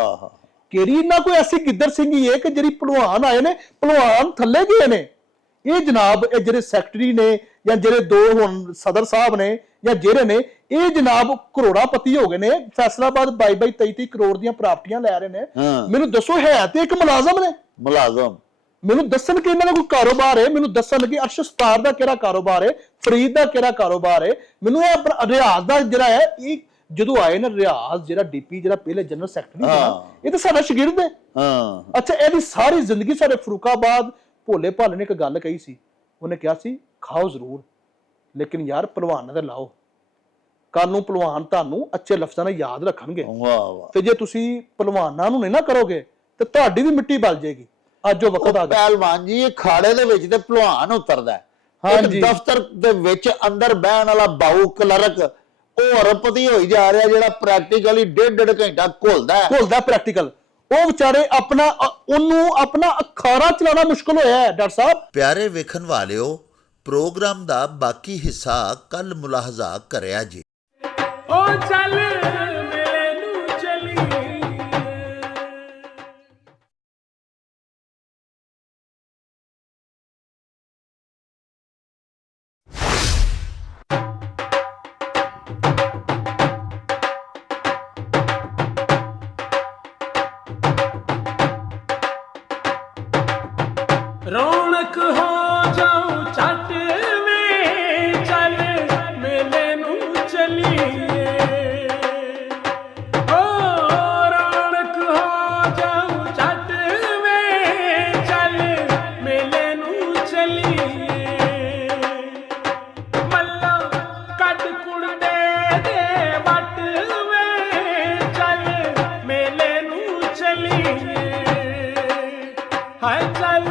ਕਿਹੜੀ ਇਹਨਾਂ ਕੋਈ ਐਸੀ ਗਿੱਦੜ ਸਿੰਘੀ ਹੈ ਕਿ ਜਿਹੜੀ ਭਲਵਾਨ ਆਏ ਨੇ, ਭਲਵਾਨ ਥੱਲੇ ਗਏ ਨੇ? ਇਹ ਜਨਾਬ, ਇਹ ਜਿਹੜੇ ਸੈਕਟਰੀ ਨੇ, ਜਾਂ ਜਿਹੜੇ ਦੋ ਹੁਣ ਸਦਰ ਸਾਹਿਬ ਨੇ, ਜਾਂ ਜਿਹੜੇ ਨੇ, ਇਹ ਜਨਾਬ ਕਰੋੜਾਪਤੀ ਹੋ ਗਏ ਨੇ। ਫੈਸਲਾਬਾਦ 22-23 ਕਰੋੜ ਦੀਆਂ ਪ੍ਰਾਪਤੀਆਂ ਲੈ ਰਹੇ ਨੇ। ਮੈਨੂੰ ਦੱਸੋ, ਹੈ ਤੇ ਇੱਕ ਮੁਲਾਜ਼ਮ ਨੇ, ਮੁਲਾਜ਼ਮ ਮੈਨੂੰ ਦੱਸਣ ਕਿ ਇਹਨਾਂ ਦਾ ਕੋਈ ਕਾਰੋਬਾਰ ਹੈ, ਮੈਨੂੰ ਦੱਸਣ ਕਿ ਅਰਸ਼ ਸਤਾਰ ਦਾ ਕਿਹੜਾ ਕਾਰੋਬਾਰ ਹੈ, ਫਰੀਦ ਦਾ ਕਿਹੜਾ ਕਾਰੋਬਾਰ ਹੈ। ਮੈਨੂੰ ਇਹ ਆਪਣਾ ਰਿਆਜ਼ ਦਾ ਜਿਹੜਾ ਹੈ, ਇਹ ਜਦੋਂ ਆਏ ਨਾ ਰਿਆਜ਼, ਜਿਹੜਾ ਡੀਪੀ, ਜਿਹੜਾ ਪਹਿਲੇ ਜਨਰਲ ਸੈਕਟਰੀ, ਇਹ ਤਾਂ ਸਾਡਾ ਸ਼ਾਗਿਰਦ ਹੈ। ਅੱਛਾ, ਇਹਦੀ ਸਾਰੀ ਜ਼ਿੰਦਗੀ ਸਾਡੇ ਫਰੂਕਾਬਾਦ ਭੋਲੇ ਭਾਲੇ ਨੇ ਇੱਕ ਗੱਲ ਕਹੀ ਸੀ, ਉਹਨੇ ਕਿਹਾ ਸੀ ਖਾਓ ਜ਼ਰੂਰ, ਲੇਕਿਨ ਯਾਰ ਭਲਵਾਨਾਂ ਤੇ ਲਾਓ, ਕੱਲ ਨੂੰ ਭਲਵਾਨ ਤੁਹਾਨੂੰ ਅੱਛੇ ਲਫ਼ਜ਼ਾਂ ਨਾਲ ਯਾਦ ਰੱਖਣਗੇ। ਤੇ ਜੇ ਤੁਸੀਂ ਭਲਵਾਨਾਂ ਨੂੰ ਨਹੀਂ ਨਾ ਕਰੋਗੇ ਤੇ ਤੁਹਾਡੀ ਵੀ ਮਿੱਟੀ ਬਲ ਜਾਏਗੀ। ਅੱਜ ਉਹ ਵਕਤ ਆ ਗਿਆ ਪਹਿਲਵਾਨ ਜੀ, ਇਹ ਖਾੜੇ ਦੇ ਵਿੱਚ ਤੇ ਭਲਵਾਨ ਉਤਰਦਾ, ਦਫ਼ਤਰ ਦੇ ਵਿੱਚ ਅੰਦਰ ਬਹਿਣ ਵਾਲਾ ਬਾਊ ਕਲਰਕ ਉਹ ਅਰਬਪਤੀ ਹੋਈ ਜਾ ਰਿਹਾ, ਜਿਹੜਾ ਪ੍ਰੈਕਟੀਕਲੀ 1.5 ਘੰਟਾ ਘੁਲਦਾ ਪ੍ਰੈਕਟੀਕਲ। ਉਹ ਵਿਚਾਰੇ ਉਹਨੂੰ ਆਪਣਾ ਅਖਾੜਾ ਚਲਾਉਣਾ ਮੁਸ਼ਕਲ ਹੋਇਆ ਹੈ। ਡਾਕਟਰ ਸਾਹਿਬ, ਪਿਆਰੇ ਵੇਖਣ ਵਾਲਿਓ, ਪ੍ਰੋਗਰਾਮ ਦਾ ਬਾਕੀ ਹਿੱਸਾ ਕੱਲ ਮੁਲਾਹਜ਼ਾ ਕਰਿਆ ਜੀ। ਉਹ ਚੱਲ ਮੇਰੇ ਨੂੰ ਚਲੀ ਰੌਣਕ ਹੋ ਜਾਊ ਛੱਟ ਵੇ, ਚੱਲ ਮੇਲੇ ਨੂੰ ਚਲੀਏ। ਓ ਰੌਣਕ ਹੋ ਜਾਊ ਛੱਟ ਵੇ, ਚੱਲ ਮੇਲੇ ਨੂੰ ਚਲੀਏ। ਮੱਲਾ ਕੱਢ ਕੁੜਦੇ ਦੇ ਵੱਟ ਵੇ, ਚੱਲ ਮੇਲੇ ਨੂੰ ਚਲੀਏ। ਹਾਏ ਚੱਲ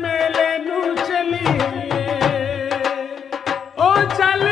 ਮੇਲੇ ਨੂੰ ਚਲੀਏ, ਓ ਚੱਲ